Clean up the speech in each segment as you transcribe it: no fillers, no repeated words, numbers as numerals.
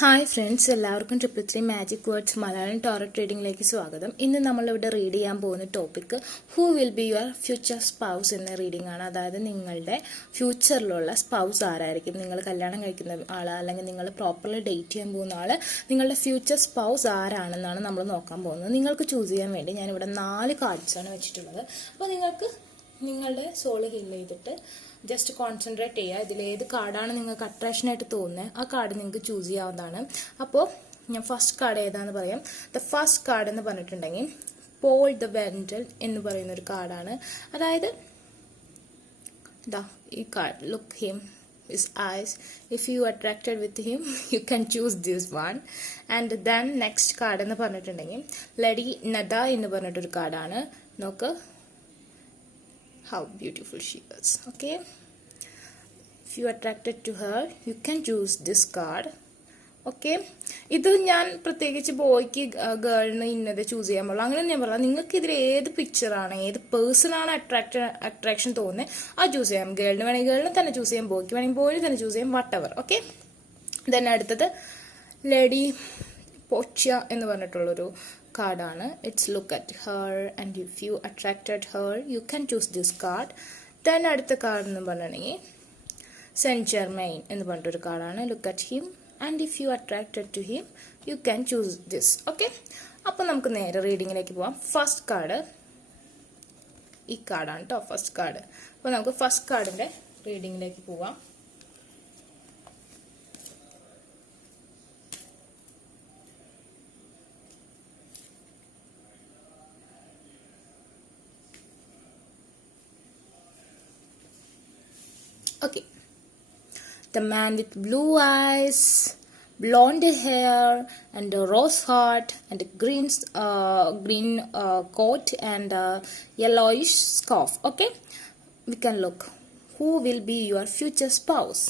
Hi friends, എല്ലാവർക്കും 333 magic words Malayalam taro ട്രേഡിംഗിലേക്ക് സ്വാഗതം. ഇന്ന് നമ്മളിവിടെ റീഡ് ചെയ്യാൻ പോകുന്ന topic who will be your future spouse എന്ന റീഡിംഗ് ആണ്. അതായത് നിങ്ങളുടെ ഫ്യൂച്ചറിലുള്ള സ്പൗസ് ആരായിരിക്കും, നിങ്ങൾ കല്യാണം കഴിക്കുന്ന ആൾ അല്ലെങ്കിൽ നിങ്ങൾ പ്രോപ്പർലി ഡേറ്റ് ചെയ്യാൻ പോകുന്ന ആൾ, നിങ്ങളുടെ ഫ്യൂച്ചർ സ്പൗസ് ആരാണെന്നാണ് നമ്മൾ നോക്കാൻ പോകുന്നത്. നിങ്ങൾക്ക് ചൂസ് ചെയ്യാൻ വേണ്ടി ഞാനിവിടെ 4 കാർഡ്സാണ് വെച്ചിട്ടുള്ളത്. അപ്പോൾ നിങ്ങൾക്ക് നിങ്ങളുടെ സോള് ഹീൽ ചെയ്തിട്ട് ജസ്റ്റ് കോൺസെൻട്രേറ്റ് ചെയ്യുക. ഇതിലേത് കാർഡാണ് നിങ്ങൾക്ക് അട്രാക്ഷനായിട്ട് തോന്നുന്നത് ആ കാർഡ് നിങ്ങൾക്ക് ചൂസ് ചെയ്യാവുന്നതാണ്. അപ്പോൾ ഞാൻ ഫസ്റ്റ് കാർഡ് ഏതാണെന്ന് പറയാം. ദ ഫസ്റ്റ് കാർഡ് എന്ന് പറഞ്ഞിട്ടുണ്ടെങ്കിൽ പോൾ ദ വെൻഡൽ എന്ന് പറയുന്ന ഒരു കാർഡാണ്. അതായത് ഈ card, look him, his eyes, if you attracted with him you can choose this one. And then next card എന്ന് പറഞ്ഞിട്ടുണ്ടെങ്കിൽ ലേഡി നദ എന്ന് പറഞ്ഞിട്ടൊരു കാർഡാണ്. നോക്ക്, how beautiful she is. Okay, if you attracted to her you can choose this card. Okay, ഇത് ഞാൻ പ്രത്യേകിച്ച് ബോയ്ക്ക് ഗേളിന് ഇന്നത് ചൂസ് ചെയ്യാൻ പാടില്ല അങ്ങനെ ഞാൻ പറയാം. നിങ്ങൾക്ക് ഇതിൽ ഏത് പിക്ചറാണ്, ഏത് പേഴ്സണാണ് അട്രാക്ഷൻ തോന്നുന്നത് അത് ചൂസ് ചെയ്യാം. ഗേളിന് വേണമെങ്കിൽ ഗേളിന് തന്നെ ചൂസ് ചെയ്യാം, ബോയ്ക്ക് വേണമെങ്കിൽ ബോയിന് തന്നെ ചൂസ് ചെയ്യാം, വട്ടെവർ. ഓക്കെ, ദെൻ അടുത്തത് ലേഡി പോച്യ എന്ന് പറഞ്ഞിട്ടുള്ളൊരു കാർഡാണ്. It's look at her and if you attracted her you can choose this card. Then അടുത്ത കാർഡ് എന്ന് പറഞ്ഞിട്ടുണ്ടെങ്കിൽ സെന്റ് ജെർമൈൻ എന്ന് പറഞ്ഞിട്ടൊരു കാർഡാണ്. Look at him and if you attracted to him you can choose this. Okay, അപ്പോൾ നമുക്ക് നേരെ റീഡിങ്ങിലേക്ക് പോവാം. ഫസ്റ്റ് കാർഡ് ഈ കാർഡാണ് കേട്ടോ, ഫസ്റ്റ് കാർഡ്. അപ്പോൾ നമുക്ക് ഫസ്റ്റ് കാർഡിന്റെ റീഡിങ്ങിലേക്ക് പോവാം. Okay, the man with blue eyes, blonde hair, and a rose heart, and a green coat, and a yellowish scarf. Okay, we can look. Who will be your future spouse?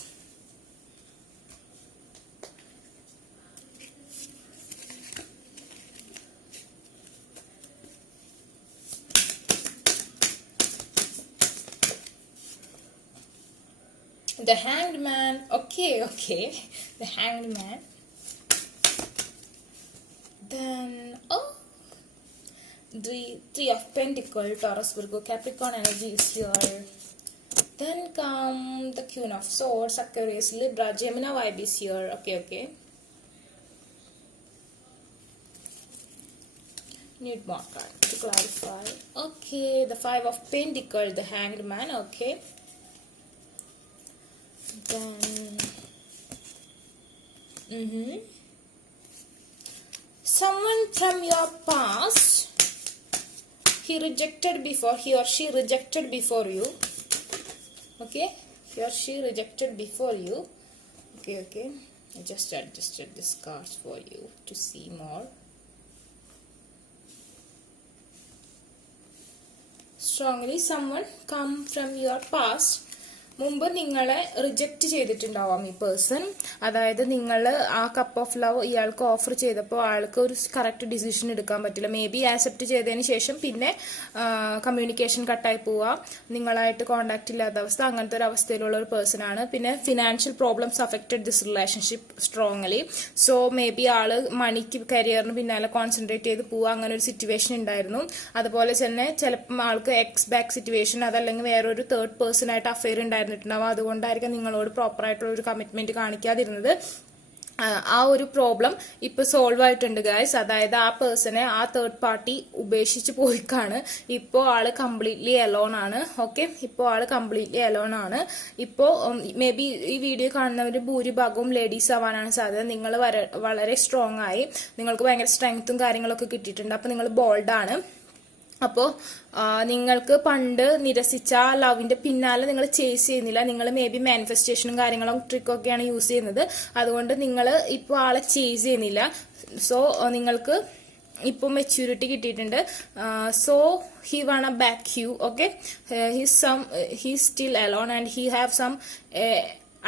The Hanged Man. Okay, the Hanged Man. Then the Three of Pentacles, Taurus, Virgo, Capricorn energy is here. Then come the Queen of Swords, Aquarius, Libra, Gemini vibe is here. Okay. Need more card to clarify. Okay, the Five of Pentacles, the Hanged Man. Okay. Then someone from your past, he or she rejected before you. Okay, he or she rejected before you. Okay, I just adjusted this cards for you to see more. Strongly someone come from your past. മുമ്പ് നിങ്ങളെ reject ചെയ്തിട്ടുണ്ടാവാം ഈ person. അതായത് നിങ്ങൾ ആ cup of love ഇയാൾക്ക് offer ചെയ്തപ്പോൾ ആൾക്ക് ഒരു കറക്റ്റ് ഡിസിഷൻ എടുക്കാൻ പറ്റില്ല. മേ ബി ആക്സെപ്റ്റ് ചെയ്തതിന് ശേഷം പിന്നെ കമ്മ്യൂണിക്കേഷൻ കട്ടായി പോവുക, നിങ്ങളായിട്ട് കോണ്ടാക്ട് ഇല്ലാത്ത അവസ്ഥ, അങ്ങനത്തെ ഒരു അവസ്ഥയിലുള്ള ഒരു പേഴ്സൺ ആണ്. പിന്നെ financial problems affected this relationship strongly. So may be ആള് മണിക്ക് കരിയറിന് പിന്നാലെ കോൺസെൻട്രേറ്റ് ചെയ്ത് പോവുക, അങ്ങനെ ഒരു സിറ്റുവേഷൻ ഉണ്ടായിരുന്നു. അതുപോലെ തന്നെ ചിലപ്പോൾ ആൾക്ക് എക്സ് ബാക്ക് സിറ്റുവേഷൻ, അതല്ലെങ്കിൽ വേറൊരു തേർഡ് പേഴ്സൺ ആയിട്ട് അഫെയർ ഉണ്ടായിരുന്നു. അതുകൊണ്ടായിരിക്കും നിങ്ങളോട് പ്രോപ്പർ ആയിട്ടുള്ള ഒരു കമ്മിറ്റ്മെന്റ് കാണിക്കാതിരുന്നത്. ആ ഒരു പ്രോബ്ലം ഇപ്പൊ സോൾവ് ആയിട്ടുണ്ട് ഗൈസ്. അതായത് ആ പേഴ്സണെ ആ തേർഡ് പാർട്ടി ഉപേക്ഷിച്ച് പോയിക്കാണ്. ഇപ്പോ ആള് കംപ്ലീറ്റ്ലി അലോൺ ആണ്. ഓക്കെ, ഇപ്പോൾ ആള് കംപ്ലീറ്റ്ലി അലോൺ ആണ്. ഇപ്പോ മേ ബി ഈ വീഡിയോ കാണുന്നവര് ഭൂരിഭാഗവും ലേഡീസ് ആവാനാണ് സാധ്യത. നിങ്ങൾ വളരെ സ്ട്രോങ് ആയി, നിങ്ങൾക്ക് ഭയങ്കര സ്ട്രെങ്ത്തും കാര്യങ്ങളൊക്കെ കിട്ടിയിട്ടുണ്ട്. അപ്പൊ നിങ്ങൾ ബോൾഡാണ്. അപ്പോൾ നിങ്ങൾക്ക് പണ്ട് നിരസിച്ച ലവിന്റെ പിന്നാലെ നിങ്ങൾ ചേസ് ചെയ്യുന്നില്ല. നിങ്ങൾ മേ ബി മാനിഫെസ്റ്റേഷനും കാര്യങ്ങളും ട്രിക്കൊക്കെയാണ് യൂസ് ചെയ്യുന്നത്. അതുകൊണ്ട് നിങ്ങൾ ഇപ്പോൾ ആളെ ചേസ് ചെയ്യുന്നില്ല. സോ നിങ്ങൾക്ക് ഇപ്പോൾ മെച്യൂരിറ്റി കിട്ടിയിട്ടുണ്ട്. So he wanna back you. Okay, he still alone and he have some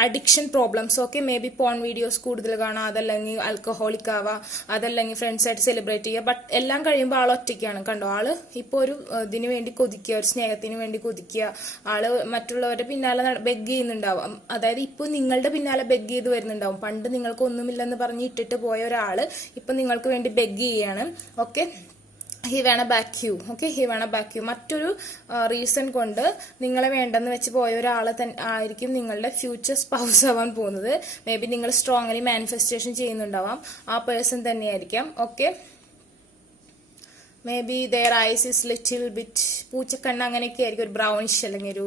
addiction problems. Okay, maybe porn videos കൂടുതൽ കാണാം, അതല്ലെങ്കിൽ ആൽക്കഹോളിക് ആവാം, അതല്ലെങ്കിൽ ഫ്രണ്ട്സായിട്ട് സെലിബ്രേറ്റ് ചെയ്യുക. ബട്ട് എല്ലാം കഴിയുമ്പോൾ ആൾ ഒറ്റയ്ക്കാണ്. കണ്ടോ, ആള് ഇപ്പോൾ ഒരു ഇതിന് വേണ്ടി കൊതിക്കുക, ഒരു സ്നേഹത്തിന് വേണ്ടി കൊതിക്കുക. ആള് മറ്റുള്ളവരുടെ പിന്നാലെ ബെഗ് ചെയ്യുന്നുണ്ടാവും. അതായത് ഇപ്പോൾ നിങ്ങളുടെ പിന്നാലെ ബെഗ് ചെയ്ത് വരുന്നുണ്ടാവും. പണ്ട് നിങ്ങൾക്ക് ഒന്നുമില്ലെന്ന് പറഞ്ഞ് ഇട്ടിട്ട് പോയ ഒരാള് ഇപ്പൊ നിങ്ങൾക്ക് വേണ്ടി ബെഗ് ചെയ്യാണ്. ഓക്കെ, ഹി വേണ ബാക്ക് യു. ഓക്കെ, ഹി വേണ ബാക്ക് യു. മറ്റൊരു റീസൺ കൊണ്ട് നിങ്ങളെ വേണ്ടെന്ന് വെച്ച് പോയ ഒരാളെ ആയിരിക്കും നിങ്ങളുടെ ഫ്യൂച്ചർ സ്പൗസ് ആവാൻ പോകുന്നത്. മേ ബി നിങ്ങൾ സ്ട്രോങ്ലി മാനിഫെസ്റ്റേഷൻ ചെയ്യുന്നുണ്ടാവാം, ആ പേഴ്സൺ തന്നെയായിരിക്കാം. Okay, maybe their eyes is little bit പൂച്ചക്കണ്ണ് അങ്ങനെയൊക്കെ ആയിരിക്കും, ഒരു ബ്രൗണിഷ് അല്ലെങ്കിൽ ഒരു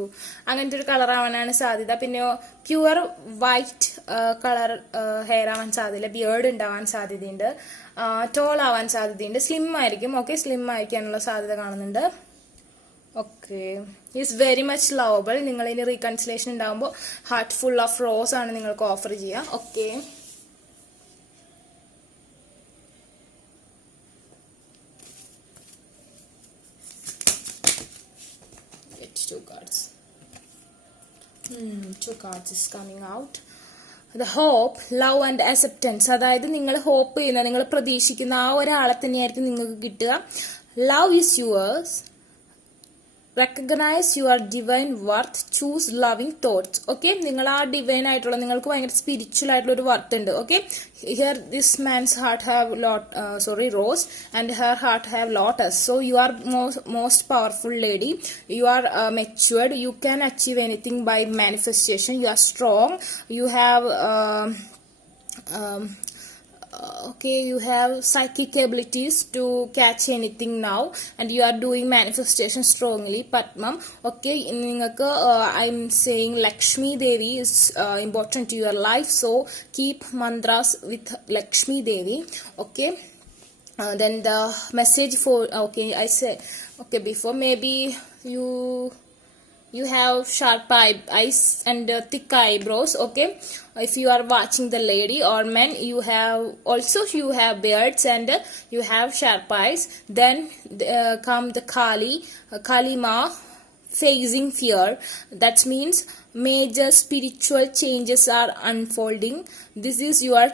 അങ്ങനത്തെ ഒരു കളർ ആവാനാണ് സാധ്യത. പിന്നെ പ്യുവർ വൈറ്റ് കളർ ഹെയർ ആവാൻ സാധ്യത, ബിയേർഡ് ഉണ്ടാവാൻ സാധ്യതയുണ്ട്, ടോൾ ആവാൻ സാധ്യതയുണ്ട്, സ്ലിം ആയിരിക്കും. ഓക്കെ, സ്ലിം ആയിരിക്കാനുള്ള സാധ്യത കാണുന്നുണ്ട്. Okay, is very much lovable. നിങ്ങൾ ഇനി റീകൺസിലേഷൻ ഉണ്ടാകുമ്പോൾ ഹാർട്ട് ഫുൾ ഓഫ് റോസ് ആണ് നിങ്ങൾക്ക് ഓഫർ ചെയ്യുക. Okay, two cards. Two cards is coming out. The hope, love and acceptance. അതായത് നിങ്ങൾ ഹോപ്പ് ചെയ്യുന്ന, നിങ്ങൾ പ്രതീക്ഷിക്കുന്ന ആ ഒരാളെ തന്നെയായിരിക്കും നിങ്ങൾക്ക് കിട്ടുക. Love is yours. Recognise your divine worth. Choose loving thoughts. Okay, നിങ്ങൾ ആ ഡിവൈൻ ആയിട്ടുള്ള, നിങ്ങൾക്ക് ഭയങ്കര സ്പിരിച്വൽ ആയിട്ടുള്ള ഒരു വർത്ത് ഉണ്ട്. Okay, here this man's heart have rose and her heart have lotus. So you are most powerful lady. You are matured. You can achieve anything by manifestation. You are strong. You have okay, you have psychic abilities to catch anything now, and you are doing manifestation strongly. Padmam, okay, നിങ്ങൾക്ക് I'm saying Lakshmi Devi is important to your life, so keep mantras with Lakshmi Devi. Okay, then the message for, okay, I say, okay, before maybe you have sharp eyes and thick eyebrows. Okay, if you are watching the lady or men, you have beards and you have sharp eyes. Then come the Kali Ma, facing fear. That means major spiritual changes are unfolding. This is your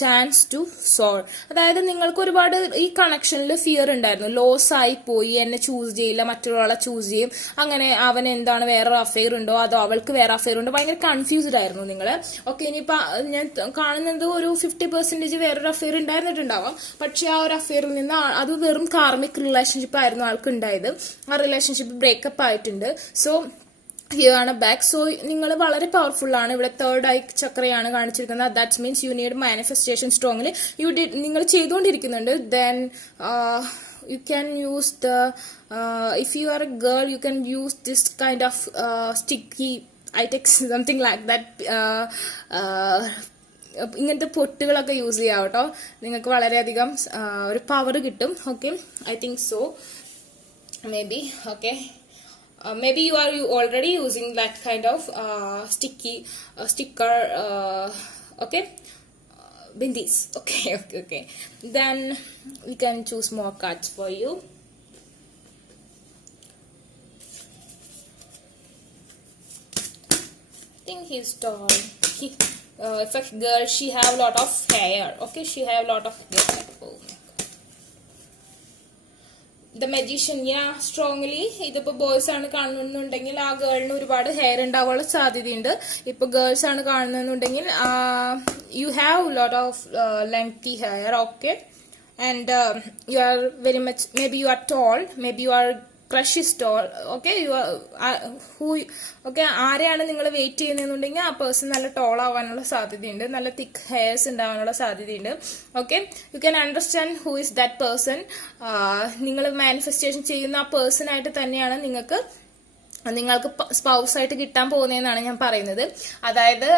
chance to soar. അതായത് നിങ്ങൾക്ക് ഒരുപാട് ഈ കണക്ഷനിൽ fear ഉണ്ടായിരുന്നു. Loss ആയി പോയി, എന്നെ choose ചെയ്യില്ല, മറ്റൊരാളെ ചൂസ് ചെയ്യും, അങ്ങനെ അവൻ എന്താണ്, വേറെ അഫെയർ ഉണ്ടോ അതോ അവൾക്ക് വേറെ അഫെയർ ഉണ്ടോ, ഭയങ്കര കൺഫ്യൂസ്ഡ് ആയിരുന്നു നിങ്ങൾ. ഓക്കെ, ഇനിയിപ്പോ ഞാൻ കാണുന്നത് ഒരു 50% വേറൊരു അഫെയർ ഉണ്ടായിരുന്നിട്ടുണ്ടാവാം. പക്ഷെ ആ ഒരു അഫെയറിൽ നിന്ന് അത് വെറും കാർമിക് റിലേഷൻഷിപ്പ് ആയിരുന്നു ആൾക്ക് ഉണ്ടായത്. ആ റിലേഷൻഷിപ്പ് ബ്രേക്കപ്പ് ആയിട്ടുണ്ട്. സോ ാണ് ബാക്ക്. സോ നിങ്ങൾ വളരെ പവർഫുൾ ആണ്. ഇവിടെ തേർഡ് ഐ ചക്രയാണ് കാണിച്ചിരിക്കുന്നത്. That means you need manifestation strongly. നിങ്ങൾ ചെയ്തുകൊണ്ടിരിക്കുന്നുണ്ട്. Then you can use the if you are a girl, you can use this kind of sticky items, something like that. ഇങ്ങനത്തെ പൊട്ടുകളൊക്കെ use ചെയ്യാം കേട്ടോ. നിങ്ങൾക്ക് വളരെയധികം ഒരു പവർ കിട്ടും. Okay, I think so, may be. Okay, maybe you are already using that kind of sticker. Okay, bindis. Okay. Then we can choose more cards for you. I think he's tall. If a girl, she have a lot of hair. Okay, she have a lot of hair. Oh. The magician, strongly. ഇതിപ്പോ boys ആണ് കാണുന്നുണ്ടെങ്കിൽ ആ ഗേളിന് ഒരുപാട് hair ഉണ്ടാവാനുള്ള സാധ്യതയുണ്ട്. ഇപ്പൊ girls ആണ് കാണുന്നുണ്ടെങ്കിൽ you have lot of lengthy hair. Okay, and you are very much, may be you are tall, may be you are crush is tall. Okay, ആരെയാണ് നിങ്ങൾ വെയിറ്റ് ചെയ്യുന്നതെന്നുണ്ടെങ്കിൽ ആ പേഴ്സൺ നല്ല ടോൾ ആവാനുള്ള സാധ്യതയുണ്ട്, നല്ല തിക്ക് ഹെയർസ് ഉണ്ടാവാനുള്ള സാധ്യതയുണ്ട്. Okay, you can understand who is that person. നിങ്ങൾ മാനിഫെസ്റ്റേഷൻ ചെയ്യുന്ന ആ പേഴ്സൺ ആയിട്ട് തന്നെയാണ് നിങ്ങൾക്ക് സ്പൗസ് ആയിട്ട് കിട്ടാൻ പോകുന്നതെന്നാണ് ഞാൻ പറയുന്നത്. അതായത്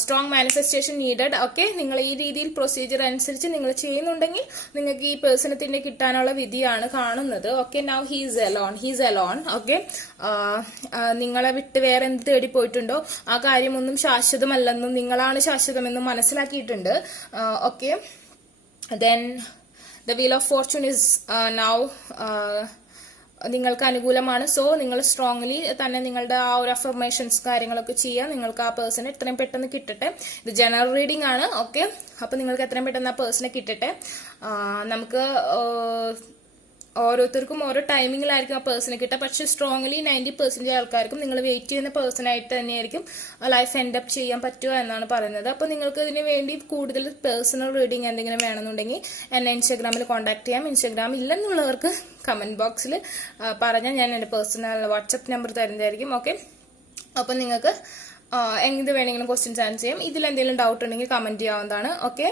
സ്ട്രോങ് മാനിഫെസ്റ്റേഷൻ നീഡഡ്. ഓക്കെ, നിങ്ങൾ ഈ രീതിയിൽ പ്രൊസീജിയർ അനുസരിച്ച് നിങ്ങൾ ചെയ്യുന്നുണ്ടെങ്കിൽ നിങ്ങൾക്ക് ഈ പേഴ്സണത്തിന്റെ കിട്ടാനുള്ള വിധിയാണ് കാണുന്നത്. Okay, now he's alone. Okay, നിങ്ങളെ വിട്ട് വേറെ എന്ത് തേടി പോയിട്ടുണ്ടോ ആ കാര്യമൊന്നും ശാശ്വതമല്ലെന്നും നിങ്ങളാണ് ശാശ്വതമെന്നും മനസ്സിലാക്കിയിട്ടുണ്ട്. Okay, then the wheel of fortune is now നിങ്ങൾക്ക് അനുകൂലമാണ്. സോ നിങ്ങൾ സ്ട്രോങ്ലി തന്നെ നിങ്ങളുടെ ആ ഒരു അഫർമേഷൻസ് കാര്യങ്ങളൊക്കെ ചെയ്യാം. നിങ്ങൾക്ക് ആ പേഴ്സണെ എത്രയും പെട്ടെന്ന് കിട്ടട്ടെ. ഇത് ജനറൽ റീഡിംഗ് ആണ്. ഓക്കെ, അപ്പൊ നിങ്ങൾക്ക് എത്രയും പെട്ടെന്ന് ആ പേഴ്സണെ കിട്ടട്ടെ. നമുക്ക് ഓരോരുത്തർക്കും ഓരോ ടൈമിങ്ങിലായിരിക്കും ആ പേഴ്സണെ കിട്ടുക. പക്ഷെ സ്ട്രോങ്ലി 90% ആൾക്കാർക്കും നിങ്ങൾ വെയിറ്റ് ചെയ്യുന്ന പേഴ്സണായിട്ട് തന്നെയായിരിക്കും ലൈഫ് എൻഡ് അപ്പ് ചെയ്യാൻ പറ്റുക എന്നാണ് പറയുന്നത്. അപ്പോൾ നിങ്ങൾക്ക് ഇതിന് വേണ്ടി കൂടുതൽ പേഴ്സണൽ റീഡിംഗ് എന്തെങ്കിലും വേണമെന്നുണ്ടെങ്കിൽ എന്നെ ഇൻസ്റ്റാഗ്രാമിൽ കോൺടാക്ട് ചെയ്യാം. ഇൻസ്റ്റാഗ്രാം ഇല്ലെന്നുള്ളവർക്ക് കമന്റ് ബോക്സിൽ പറഞ്ഞാൽ ഞാൻ എൻ്റെ പേഴ്സണൽ വാട്സപ്പ് നമ്പർ തരുന്നതായിരിക്കും. ഓക്കെ, അപ്പം നിങ്ങൾക്ക് എന്ത് വേണമെങ്കിലും ക്വസ്റ്റ്യൻസ് ആൻസർ ചെയ്യാം. ഇതിൽ എന്തെങ്കിലും ഡൗട്ട് ഉണ്ടെങ്കിൽ കമന്റ് ചെയ്യാവുന്നതാണ്. ഓക്കെ,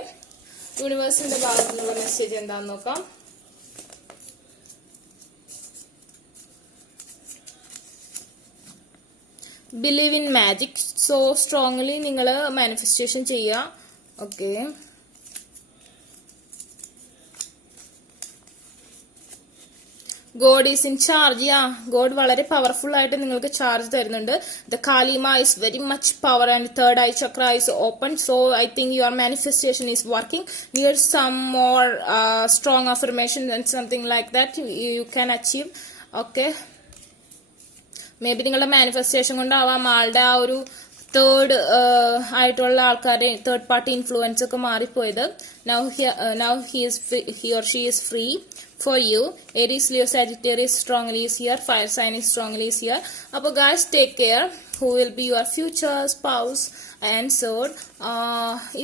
യൂണിവേഴ്സിന്റെ ഭാഗത്തു നിന്നുള്ള മെസ്സേജ് എന്താണെന്ന് നോക്കാം. Believe in magic. So strongly നിങ്ങൾ മാനിഫെസ്റ്റേഷൻ ചെയ്യുക. Okay, god is in charge. God വളരെ പവർഫുൾ ആയിട്ട് നിങ്ങൾക്ക് ചാർജ് തരുന്നുണ്ട്. ദ കാലിമ is very much power and third eye chakra is open. So I think your manifestation is working. Need some more strong affirmation and something like that you can achieve. Okay, maybe നിങ്ങളുടെ manifestation കൊണ്ടാവാം ആളുടെ ആ ഒരു third ആയിട്ടുള്ള ആൾക്കാരെ third party influence ഒക്കെ മാറിപ്പോയത്. Now he or she is free for you. Aries, Leo, Sagittarius strongly is here. Fire sign is strongly is here. Appo guys, take care. Who will be your future spouse? I answered.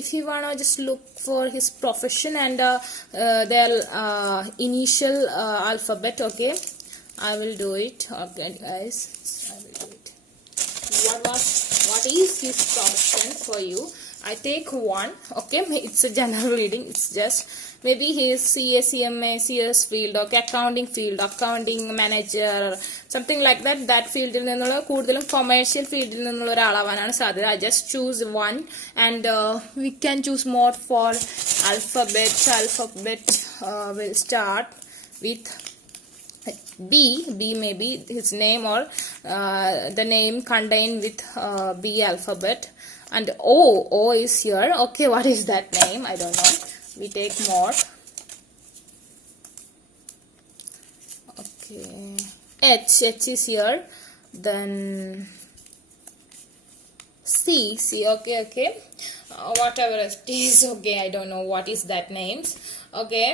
If you wanna just look for his profession and their initial alphabet, okay, I will do it. Okay guys, I will do it. What is his profession for you? I take one. Okay, it's a general reading. It's just maybe he is CA, CMA, CS field, okay, accounting field, accounting manager, something like that. That field il ninnulla koodalum commercial field il ninnulla oraalavananu sadhyada. I just choose one and we can choose more for alphabet. Alphabet will start with B. B may be his name or the name contained with B alphabet. And O is here. Okay, what is that name? I don't know. We take more. Okay, H is here. Then C. Okay. Whatever it is. Okay, I don't know what is that names. Okay.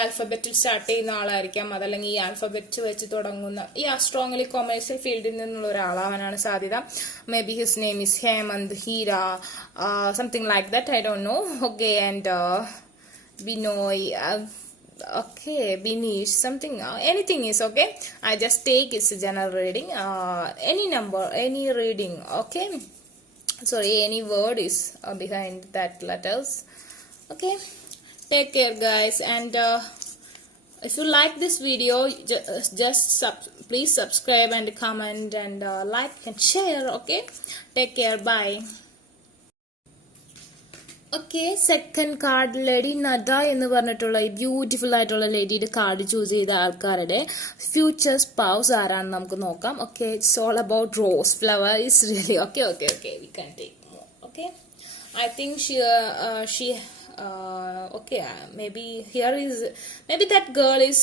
ആൽഫബറ്റിൽ start ചെയ്യുന്ന ആളായിരിക്കാം, അതല്ലെങ്കിൽ ഈ alphabet വെച്ച് തുടങ്ങുന്ന ഈ strongly commercial ഫീൽഡിൽ നിന്നുള്ള ഒരാളാവാനാണ് സാധ്യത. May be his name is Hemant, Heera, something like that. I don't know. Okay, and Binoy, okay, Binish, something, anything is okay. I just take it's a general reading. Any number, any reading, okay. Sorry, any word is behind that letters. Okay. Take care guys, and if you like this video, please subscribe and comment and like and share. Okay, take care, bye. Okay, second card, Lady Nada എന്ന് പറഞ്ഞിട്ടുള്ള ഈ beautiful ആയിട്ടുള്ള ലേഡിയുടെ card choose ചെയ്ത ആൾക്കാരുടെ future spouse ആരാണെന്ന് നമുക്ക് നോക്കാം. Okay, it's all about rose flower is really okay, we can take more. Okay, I think she okay, maybe that girl is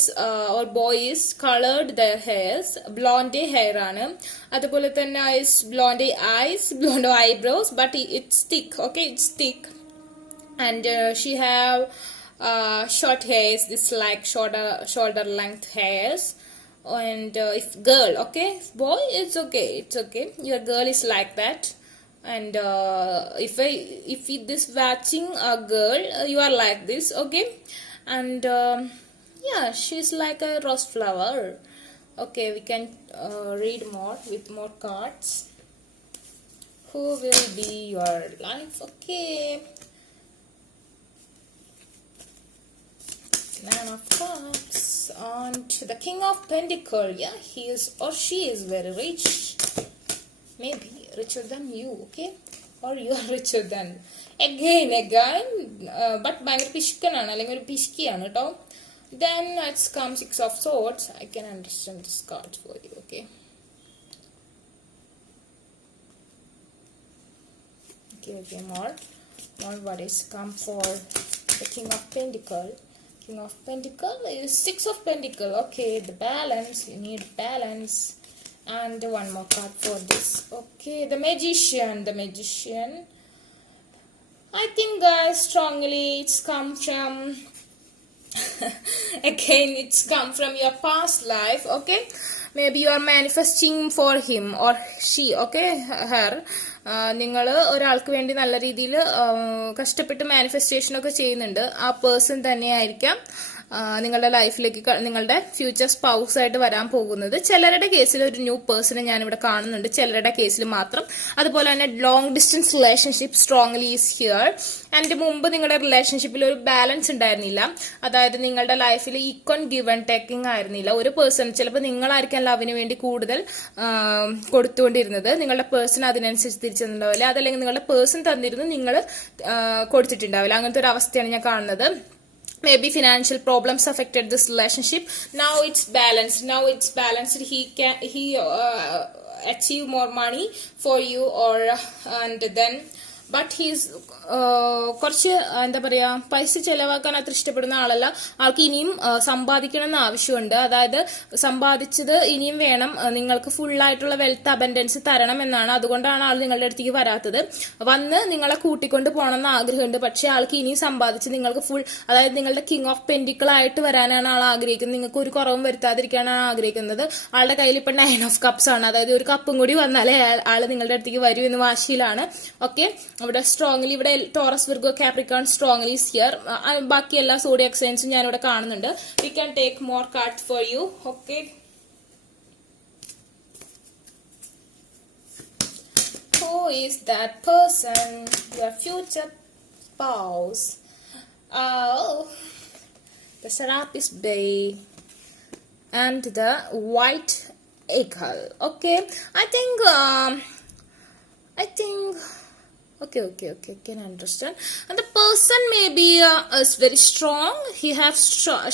or boy is colored their hairs, blonde hair ആണ്, അതുപോലെ തന്നെ is blonde eyes, blonde eyebrows, but it's thick. Okay, it's thick, and she have short hairs, this like shoulder length hairs. And if girl, okay, boy, it's okay, your girl is like that. And if this watching a girl, you are like this. Okay, and yeah, she's like a rose flower. Okay, we can read more with more cards. Who will be your life? Okay, Nine of Cups and the King of Pentacles. Yeah, he is or she is very rich, maybe richer than you. Okay, or you are richer than again but ഭയങ്കര പിശുക്കനാണ്, അല്ലെങ്കിൽ ഒരു പിശുക്കിയാണ് കേട്ടോ. Then it's come Six of Swords. I can understand this card for you. Okay, more what is come for the King of Pentacles. King of Pentacle is Six of Pentacle. Okay, the balance. You need balance. And one more card for this. Okay, the Magician. The Magician. I think, guys, strongly it's come from again, it's come from your past life. Okay, maybe you are manifesting for him or she. Okay, her. നിങ്ങൾ ഒരാൾക്ക് വേണ്ടി നല്ല രീതിയിൽ കഷ്ടപ്പെട്ട് മാനിഫെസ്റ്റേഷനൊക്കെ ചെയ്യുന്നുണ്ട്. ആ person തന്നെയായിരിക്കാം നിങ്ങളുടെ ലൈഫിലേക്ക് നിങ്ങളുടെ ഫ്യൂച്ചർ സ്പൗസ് ആയിട്ട് വരാൻ പോകുന്നത്. ചിലരുടെ കേസിൽ ഒരു ന്യൂ പേഴ്സണെ ഞാനിവിടെ കാണുന്നുണ്ട്, ചിലരുടെ കേസിൽ മാത്രം. അതുപോലെ തന്നെ long distance relationship strongly is here. And മുമ്പ് നിങ്ങളുടെ റിലേഷൻഷിപ്പിൽ ഒരു ബാലൻസ് ഉണ്ടായിരുന്നില്ല. അതായത് നിങ്ങളുടെ ലൈഫിൽ ഈക്വൽ ഗിവ് ആൻഡ് ടേക്കിംഗ് ആയിരുന്നില്ല. ഒരു പേഴ്സൺ ചിലപ്പോൾ നിങ്ങളായിരിക്കാം ലവിന് വേണ്ടി കൂടുതൽ കൊടുത്തുകൊണ്ടിരുന്നത്, നിങ്ങളുടെ പേഴ്സൺ അതിനനുസരിച്ച് തിരിച്ചെന്നുണ്ടാവില്ല. അതല്ലെങ്കിൽ നിങ്ങളുടെ പേഴ്സൺ തന്നിരുന്നു, നിങ്ങൾ കൊടുത്തിട്ടുണ്ടാവില്ല. അങ്ങനത്തെ ഒരു അവസ്ഥയാണ് ഞാൻ കാണുന്നത്. Maybe financial problems affected this relationship. Now it's balanced. He achieve more money for you, or and then but he's കുറച്ച് എന്താ പറയാ, പൈസ ചെലവാക്കാൻ അത്ര ഇഷ്ടപ്പെടുന്ന ആളല്ല. ആൾക്ക് ഇനിയും സമ്പാദിക്കണം എന്ന് ആവശ്യമുണ്ട്. അതായത് സമ്പാദിച്ചത് ഇനിയും വേണം, നിങ്ങൾക്ക് ഫുൾ ആയിട്ടുള്ള വെൽത്ത് അബൻഡൻസ് തരണം എന്നാണ്. അതുകൊണ്ടാണ് ആൾ നിങ്ങളുടെ അടുത്തേക്ക് വരാത്തത്. വന്ന് നിങ്ങളെ കൂട്ടിക്കൊണ്ട് പോകണം എന്ന് ആഗ്രഹമുണ്ട്. പക്ഷെ ആൾക്ക് ഇനിയും സമ്പാദിച്ച് നിങ്ങൾക്ക് ഫുൾ, അതായത് നിങ്ങളുടെ കിങ് ഓഫ് പെന്റിക്കിൾ ആയിട്ട് വരാനാണ് ആൾ ആഗ്രഹിക്കുന്നത്. നിങ്ങൾക്ക് ഒരു കുറവും വരുത്താതിരിക്കാനാണ് ആഗ്രഹിക്കുന്നത്. ആളുടെ കയ്യിൽ ഇപ്പൊ 9 of Cups ആണ്. അതായത് ഒരു കപ്പും കൂടി വന്നാലേ ആള് നിങ്ങളുടെ അടുത്തേക്ക് വരൂ എന്ന് വാശിയിലാണ്. ഓക്കെ, ഇവിടെ സ്ട്രോങ്ലി, ഇവിടെ Taurus Virgo Capricorn strongly here. ബാക്കി എല്ലാ സോഡിയാക് സൈൻസും ഞാൻ ഇവിടെ കാണുന്നുണ്ട്. We can take more card for you. Okay, who is that person? Your future spouse. Oh, the Serapis Bay and the White Eagle. Okay, I think okay, can understand. And the person maybe is very strong. He has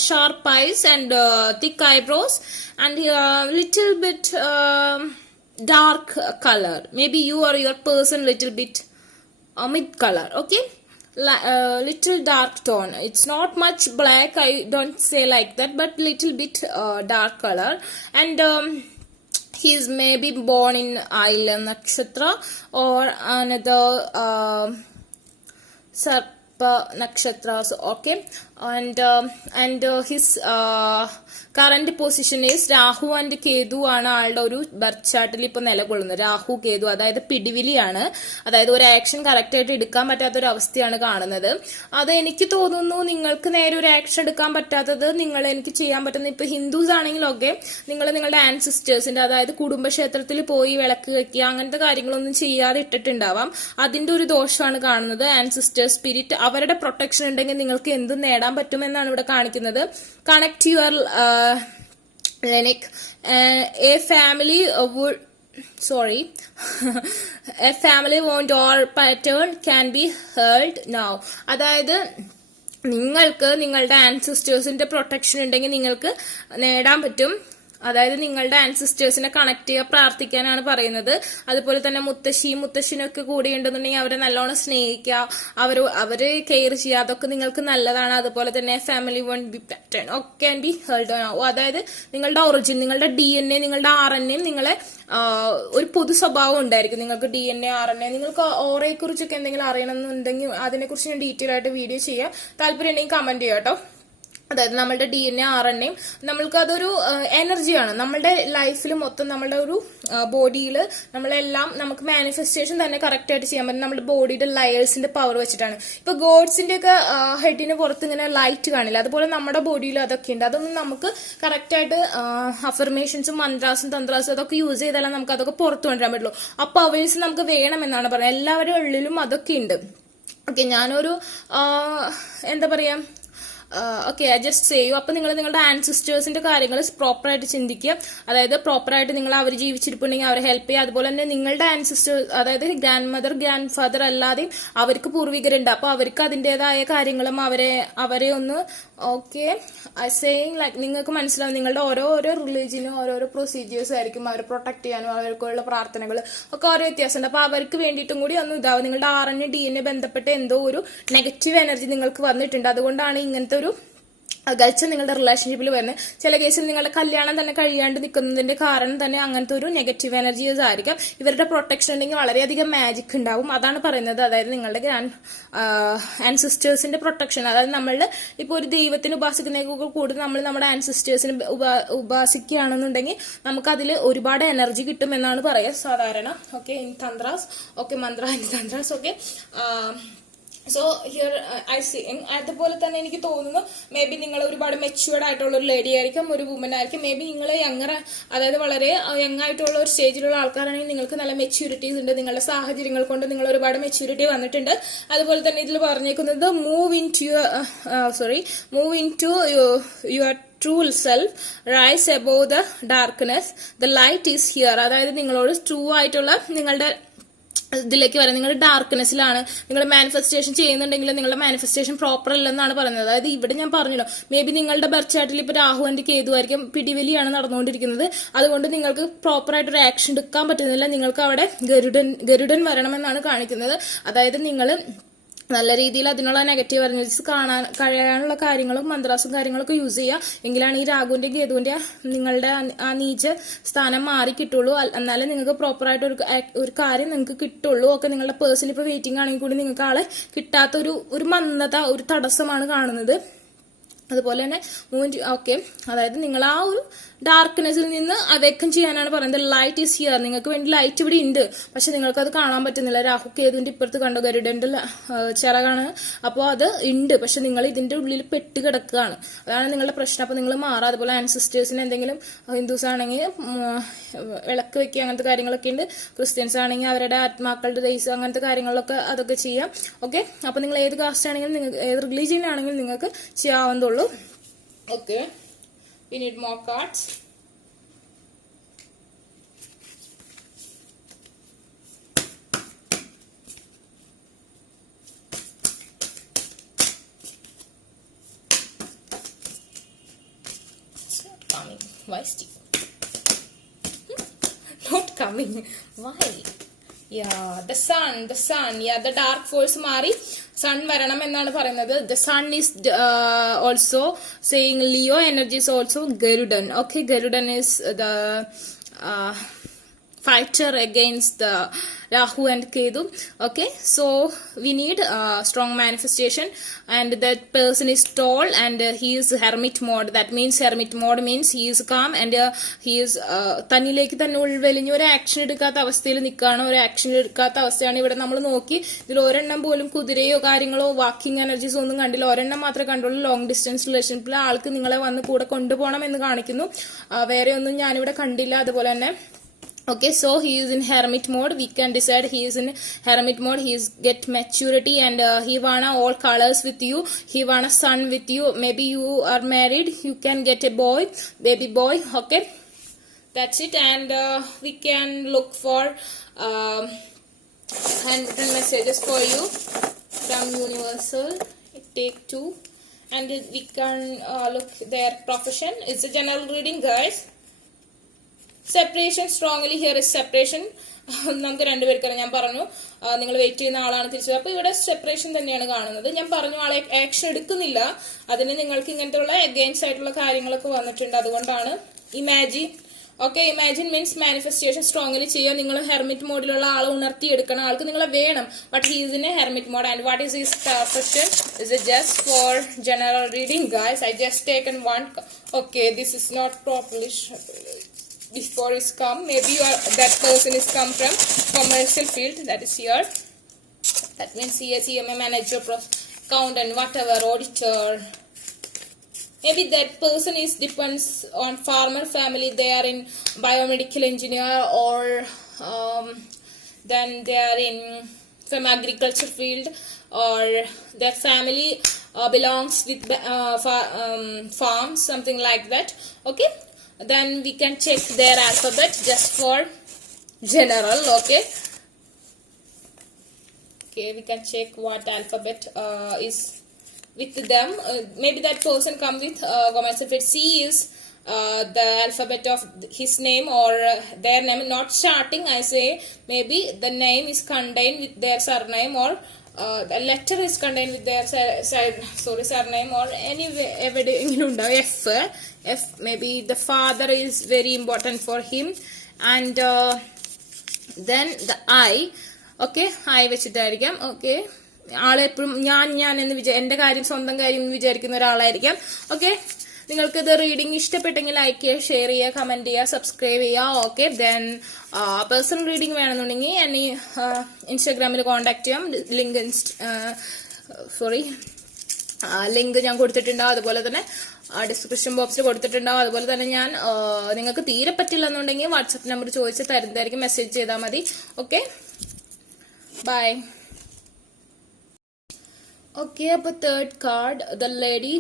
sharp eyes and thick eyebrows, and little bit dark color. Maybe you or your person little bit mid color. Okay, little dark tone. It's not much black, I don't say like that, but little bit dark color. And he is maybe born in Aila Nakshatra or another Sarpa Nakshatras. Okay, and his current position is Rahu and Ketu ആണ് ആളുടെ ഒരു birth ചാർട്ടിൽ ഇപ്പൊ നിലകൊള്ളുന്നത്. രാഹു കേതു, അതായത് പിടിവിലിയാണ്. അതായത് ഒരു action correct ആയിട്ട് എടുക്കാൻ പറ്റാത്ത ഒരു അവസ്ഥയാണ് കാണുന്നത്. അത് എനിക്ക് തോന്നുന്നു നിങ്ങൾക്ക് നേരെ ഒരു ആക്ഷൻ എടുക്കാൻ പറ്റാത്തത് നിങ്ങൾ എനിക്ക് ചെയ്യാൻ പറ്റുന്ന, ഇപ്പൊ ഹിന്ദുസ് ആണെങ്കിലൊക്കെ നിങ്ങൾ നിങ്ങളുടെ ആൻസിസ്റ്റേഴ്സിന്റെ, അതായത് കുടുംബക്ഷേത്രത്തിൽ പോയി വിളക്ക് വെക്കുക അങ്ങനത്തെ കാര്യങ്ങളൊന്നും ചെയ്യാതെ ഇട്ടിട്ടുണ്ടാവാം. അതിന്റെ ഒരു ദോഷമാണ് കാണുന്നത്. ആൻസിസ്റ്റർ സ്പിരിറ്റ്, അവരുടെ പ്രൊട്ടക്ഷൻ ഉണ്ടെങ്കിൽ നിങ്ങൾക്ക് എന്തും നേടാൻ പറ്റുമെന്നാണ് ഇവിടെ കാണിക്കുന്നത്. Connect your like a family would a family wound or pattern can be heard now. അതായത് നിങ്ങൾക്ക് നിങ്ങളുടെ ആൻസിസ്റ്റേഴ്സിന്റെ പ്രൊട്ടക്ഷൻ ഉണ്ടെങ്കിൽ നിങ്ങൾക്ക് നേടാൻ പറ്റും. അതായത് നിങ്ങളുടെ ആൻസിസ്റ്റേഴ്സിനെ കണക്ട് ചെയ്യുക, പ്രാർത്ഥിക്കാനാണ് പറയുന്നത്. അതുപോലെ തന്നെ മുത്തശ്ശിനൊക്കെ കൂടെ ഉണ്ടെന്നുണ്ടെങ്കിൽ അവരെ നല്ലോണം സ്നേഹിക്കുക, അവര് കെയർ ചെയ്യുക, അതൊക്കെ നിങ്ങൾക്ക് നല്ലതാണ്. അതുപോലെ തന്നെ ഫാമിലി വൺ ബി പാറ്റേൺ ഒക്കെ ബി ഹെൽഡ് ഓൺ. അതായത് നിങ്ങളുടെ ഒറിജിൻ, നിങ്ങളുടെ DNA, നിങ്ങളുടെ RNA നിങ്ങളെ ഒരു പൊതു സ്വഭാവം ഉണ്ടായിരിക്കും. നിങ്ങൾക്ക് DNA, RNA, നിങ്ങൾക്ക് ഓറയെ കുറിച്ചൊക്കെ എന്തെങ്കിലും അറിയണമെന്നുണ്ടെങ്കിൽ അതിനെക്കുറിച്ച് ഞാൻ ഡീറ്റെയിൽ ആയിട്ട് വീഡിയോ ചെയ്യാം. താല്പര്യം ഉണ്ടെങ്കിൽ കമന്റ് ചെയ്യാം കേട്ടോ. അതായത് നമ്മളുടെ DNA, RNA നമ്മൾക്ക് അതൊരു എനർജിയാണ്. നമ്മളുടെ ലൈഫിൽ മൊത്തം നമ്മളുടെ ഒരു ബോഡിയിൽ നമ്മളെല്ലാം നമുക്ക് മാനിഫെസ്റ്റേഷൻ തന്നെ കറക്റ്റ് ആയിട്ട് ചെയ്യാൻ പറ്റും നമ്മുടെ ബോഡിയുടെ ലയേഴ്സിന്റെ പവർ വെച്ചിട്ടാണ്. ഇപ്പൊ ഗോഡ്സിന്റെ ഒക്കെ ഹെഡിന് പുറത്ത് ഇങ്ങനെ ലൈറ്റ് കാണില്ല, അതുപോലെ നമ്മുടെ ബോഡിയിൽ അതൊക്കെ ഉണ്ട്. അതൊന്നും നമുക്ക് കറക്റ്റ് ആയിട്ട് അഫർമേഷൻസും മന്ത്രാസും തന്ത്രാസും അതൊക്കെ യൂസ് ചെയ്താലേ നമുക്ക് അതൊക്കെ പുറത്തു കൊണ്ടുവരാൻ പറ്റുള്ളൂ. ആ പവേഴ്സ് നമുക്ക് വേണമെന്നാണ് പറയുന്നത്. എല്ലാവരുടെ ഉള്ളിലും അതൊക്കെ ഉണ്ട്. ഓക്കെ, ഞാനൊരു എന്താ പറയാ, ഓക്കെ ജസ്റ്റ് സേവ്. അപ്പൊ നിങ്ങൾ നിങ്ങളുടെ ആൻസിസ്റ്റേഴ്സിന്റെ കാര്യങ്ങൾ പ്രോപ്പറായിട്ട് ചിന്തിക്കുക. അതായത് പ്രോപ്പറായിട്ട് നിങ്ങൾ അവർ ജീവിച്ചിരിപ്പുണ്ടെങ്കിൽ അവരെ ഹെൽപ്പ് ചെയ്യുക. അതുപോലെ തന്നെ നിങ്ങളുടെ ആൻസിസ്റ്റേഴ്സ്, അതായത് ഗ്രാൻഡ് മദർ ഗ്രാൻഡ് ഫാദർ അല്ലാതെയും അവർക്ക് പൂർവികരുണ്ട്. അപ്പൊ അവർക്ക് അതിൻ്റെതായ കാര്യങ്ങളും അവരെ ഒന്ന് ഓക്കെ സേയിങ് ലൈക്ക് നിങ്ങൾക്ക് മനസ്സിലാവും. നിങ്ങളുടെ ഓരോരോ റിലീജിയനും ഓരോരോ പ്രൊസീജിയേഴ്സ് ആയിരിക്കും. അവരെ പ്രൊട്ടക്ട് ചെയ്യാനും അവർക്കുള്ള പ്രാർത്ഥനകൾ ഒക്കെ ഓരോ വ്യത്യാസമുണ്ട്. അപ്പൊ അവർക്ക് വേണ്ടിയിട്ടും കൂടി ഒന്ന് ഇതാവും. നിങ്ങളുടെ RNA DNA ബന്ധപ്പെട്ട് എന്തോ ഒരു നെഗറ്റീവ് എനർജി നിങ്ങൾക്ക് വന്നിട്ടുണ്ട്. അതുകൊണ്ടാണ് ഇങ്ങനത്തെ ഒരു അകൽച്ച നിങ്ങളുടെ റിലേഷൻഷിപ്പിൽ വരുന്നത്. ചില കേസിൽ നിങ്ങളുടെ കല്യാണം തന്നെ കഴിയാണ്ട് നിൽക്കുന്നതിന്റെ കാരണം തന്നെ അങ്ങനത്തെ ഒരു നെഗറ്റീവ് എനർജീസ് ആയിരിക്കാം. ഇവരുടെ പ്രൊട്ടക്ഷൻ ഉണ്ടെങ്കിൽ വളരെയധികം മാജിക് ഉണ്ടാവും. അതാണ് പറയുന്നത്. അതായത് നിങ്ങളുടെ ആൻസിസ്റ്റേഴ്സിന്റെ പ്രൊട്ടക്ഷൻ, അതായത് നമ്മൾ ഇപ്പോൾ ഒരു ദൈവത്തിന് ഉപാസിക്കുന്നതിനൊക്കെ കൂടുതൽ നമ്മൾ നമ്മുടെ ആൻസിസ്റ്റേഴ്സിന് ഉപാസിക്കുകയാണെന്നുണ്ടെങ്കിൽ നമുക്ക് അതിൽ ഒരുപാട് എനർജി കിട്ടും എന്നാണ് പറയുക സാധാരണ. Okay, in tantras, okay, mantra in tantras, okay. So here I see. അതുപോലെ തന്നെ എനിക്ക് തോന്നുന്നു മേ ബി നിങ്ങൾ ഒരുപാട് മെച്യൂർഡ് ആയിട്ടുള്ള ഒരു ലേഡി ആയിരിക്കും, ഒരു വുമൻ ആയിരിക്കും. മേ ബി നിങ്ങൾ യങ്ങർ, അതായത് വളരെ യങ് ആയിട്ടുള്ള ഒരു സ്റ്റേജിലുള്ള ആൾക്കാരാണെങ്കിൽ നിങ്ങൾക്ക് നല്ല മെച്യൂരിറ്റീസ് ഉണ്ട്. നിങ്ങളുടെ സാഹചര്യങ്ങൾ കൊണ്ട് നിങ്ങൾ ഒരുപാട് മെച്യൂരിറ്റി വന്നിട്ടുണ്ട്. അതുപോലെ തന്നെ ഇതിൽ പറഞ്ഞേക്കുന്നത് move in to your true self, rise above the darkness, the light is here. അതായത് നിങ്ങളോട് ട്രൂ ആയിട്ടുള്ള നിങ്ങളുടെ ഇതിലേക്ക് വരാം. നിങ്ങൾ ഡാർക്ക്നെസ്സിലാണ് നിങ്ങൾ മാനിഫെസ്റ്റേഷൻ ചെയ്യുന്നുണ്ടെങ്കിൽ നിങ്ങളുടെ മാനിഫെസ്റ്റേഷൻ പ്രോപ്പർ അല്ലെന്നാണ് പറയുന്നത്. അതായത് ഇവിടെ ഞാൻ പറഞ്ഞല്ലോ, മേ ബി നിങ്ങളുടെ ബർത്ത് ചാർട്ടിൽ ഇപ്പോൾ രാഹു ആൻഡ് കേതു ആയിരിക്കും, പിടിവലിയാണ് നടന്നുകൊണ്ടിരിക്കുന്നത്. അതുകൊണ്ട് നിങ്ങൾക്ക് പ്രോപ്പർ ആയിട്ട് ഒരു ആക്ഷൻ എടുക്കാൻ പറ്റുന്നില്ല. നിങ്ങൾക്ക് അവിടെ ഗരുഡൻ വരണമെന്നാണ് കാണിക്കുന്നത്. അതായത് നിങ്ങൾ നല്ല രീതിയിൽ അതിനുള്ള നെഗറ്റീവ് എനർജീസ് കഴിയാനുള്ള കാര്യങ്ങളും മന്ത്രാസും കാര്യങ്ങളൊക്കെ യൂസ് ചെയ്യുക. എങ്കിലാണ് ഈ രാഹുവിന്റെ കേതുവിന്റെ നിങ്ങളുടെ ആ നീച സ്ഥാനം മാറി കിട്ടുള്ളൂ. എന്നാലേ നിങ്ങൾക്ക് പ്രോപ്പറായിട്ട് ഒരു കാര്യം നിങ്ങൾക്ക് കിട്ടുള്ളൂ. ഒക്കെ നിങ്ങളുടെ പേഴ്സണൽ ഇപ്പോൾ വെയിറ്റിംഗ് ആണെങ്കിൽ കൂടി നിങ്ങൾക്ക് ആളെ കിട്ടാത്ത ഒരു മന്ദത, ഒരു തടസ്സമാണ് കാണുന്നത്. അതുപോലെ തന്നെ ഓക്കെ, അതായത് നിങ്ങൾ ആ ഒരു ഡാർക്ക്നെസ്സിൽ നിന്ന് അവേക്കൻ ചെയ്യാനാണ് പറയുന്നത്. Light is here. നിങ്ങൾക്ക് വേണ്ടി ലൈറ്റ് ഇവിടെ ഉണ്ട്, പക്ഷെ നിങ്ങൾക്ക് അത് കാണാൻ പറ്റുന്നില്ല. രാഹു കേതുവിന്റെ ഇപ്പുറത്ത് കണ്ടോ ഗരുഡന്റെ ചിറകാണ്. അപ്പോൾ അത് ഉണ്ട്, പക്ഷെ നിങ്ങൾ ഇതിന്റെ ഉള്ളിൽ പെട്ട് കിടക്കുകയാണ്. അതാണ് നിങ്ങളുടെ പ്രശ്നം. അപ്പോൾ നിങ്ങൾ മാറാം. അതുപോലെ ആൻസിസ്റ്റേഴ്സിന് എന്തെങ്കിലും ഹിന്ദുസ് ആണെങ്കിൽ വിളക്ക് വെക്കുക, അങ്ങനത്തെ കാര്യങ്ങളൊക്കെ ഉണ്ട്. ക്രിസ്ത്യൻസ് ആണെങ്കിൽ അവരുടെ ആത്മാക്കളുടെ ദൈസ്, അങ്ങനത്തെ കാര്യങ്ങളിലൊക്കെ അതൊക്കെ ചെയ്യാം. ഓക്കെ, അപ്പോൾ നിങ്ങൾ ഏത് കാസ്റ്റ് ആണെങ്കിലും നിങ്ങൾക്ക് ഏത് റിലീജിയൻ ആണെങ്കിലും നിങ്ങൾക്ക് ചെയ്യാവുന്നതുള്ളൂ. Okay, we need more cards. Coming. Why still? Not coming. Why? Yeah, the sun. Yeah, the dark force mari. Sun varanam എന്നാണ് പറയുന്നത്. The sun is also saying Leo energy is also Garudan. Okay, Garudan is the fighter against the Rahu and Ketu. Okay, so we need strong manifestation, and that person is tall and he is hermit mode. That means hermit mode means he is calm and he is തന്നിലേക്ക് തന്നെ ഉൾവലിഞ്ഞ് ഒരു action എടുക്കാത്ത അവസ്ഥയിൽ നിൽക്കുകയാണ്. ഒരു action എടുക്കാത്ത അവസ്ഥയാണ് ഇവിടെ നമ്മൾ നോക്കി. ഇതിൽ ഒരെണ്ണം പോലും കുതിരയോ കാര്യങ്ങളോ വാക്കിംഗ് എനർജീസോ ഒന്നും കണ്ടില്ല. ഒരെണ്ണം മാത്രമേ കണ്ടുള്ളൂ. ലോങ് ഡിസ്റ്റൻസ് റിലേഷൻഷിപ്പിൽ ആൾക്ക് നിങ്ങളെ വന്ന് കൂടെ കൊണ്ടുപോകണം എന്ന് കാണിക്കുന്നു. വേറെ ഒന്നും ഞാനിവിടെ കണ്ടില്ല. അതുപോലെ തന്നെ okay, so he is in hermit mode. We can decide he is in hermit mode. He is get maturity and he wanna all colors with you. He wanna son with you. Maybe you are married, you can get a boy, baby boy. Okay, that's it. And we can look for handwritten messages for you from universal. Take 2 and we can look their profession. It's a general reading, guys. Separation strongly here is separation. നമുക്ക് രണ്ടുപേർക്കറിയാം. ഞാൻ പറഞ്ഞു നിങ്ങൾ wait ചെയ്യുന്ന ആളാണ് തിരിച്ചത്. അപ്പൊ ഇവിടെ separation തന്നെയാണ് കാണുന്നത്. ഞാൻ പറഞ്ഞു ആളെ ആക്ഷൻ എടുക്കുന്നില്ല. അതിന് നിങ്ങൾക്ക് ഇങ്ങനത്തെ ഉള്ള അഗെയിൻസ്റ്റ് ആയിട്ടുള്ള കാര്യങ്ങളൊക്കെ വന്നിട്ടുണ്ട്. അതുകൊണ്ടാണ് imagine. Okay, imagine means manifestation strongly ചെയ്യുക. നിങ്ങൾ ഹെർമിറ്റ് മോഡിലുള്ള ആളെ ഉണർത്തിയെടുക്കണം. ആൾക്ക് നിങ്ങളെ വേണം. But he is in a hermit mode. And what is his profession? Is it just for general reading, guys? I just taken one. Okay, this is not properly before is come. Maybe that person is come from commercial field, that is here. That means CMA manager, accountant, whatever, auditor. Maybe that person is depends on farmer family. They are in biomedical engineer or then they are in from agriculture field, or their family belongs with farms, something like that. Okay, then we can check their alphabet just for general. Okay, we can check what alphabet is with them. Maybe that person come with if C is the alphabet of his name or their name, not starting. I say maybe the name is contained with their surname or the letter is contained with their surname or any എവിടെയെങ്കിലും ഉണ്ടാവും. F maybe the father is very important for him, and then the I, okay, I വെച്ചിട്ടായിരിക്കാം. Okay, ആളെപ്പോഴും ഞാൻ എന്ന് എന്റെ കാര്യം സ്വന്തം കാര്യം എന്ന് വിചാരിക്കുന്ന ഒരാളായിരിക്കാം. ഓക്കെ, നിങ്ങൾക്ക് ഇത് റീഡിംഗ് ഇഷ്ടപ്പെട്ടെങ്കിൽ ലൈക്ക് ചെയ്യുക, ഷെയർ ചെയ്യുക, കമന്റ് ചെയ്യുക, സബ്സ്ക്രൈബ് ചെയ്യുക. ഓക്കെ, ദെൻ പേഴ്സണൽ റീഡിംഗ് വേണമെന്നുണ്ടെങ്കിൽ എന്നെ ഇൻസ്റ്റാഗ്രാമിൽ കോൺടാക്ട് ചെയ്യാം. ലിങ്ക് ഞാൻ കൊടുത്തിട്ടുണ്ടാവും. അതുപോലെ തന്നെ ഡിസ്ക്രിപ്ഷൻ ബോക്സിൽ കൊടുത്തിട്ടുണ്ടാവും. അതുപോലെ തന്നെ ഞാൻ നിങ്ങൾക്ക് തീരെ പറ്റില്ല എന്നുണ്ടെങ്കിൽ വാട്സാപ്പ് നമ്പർ ചോദിച്ച് തരുന്നതായിരിക്കും. മെസ്സേജ് ചെയ്താൽ മതി. Okay, bye. ഓക്കെ, അപ്പൊ third card, the lady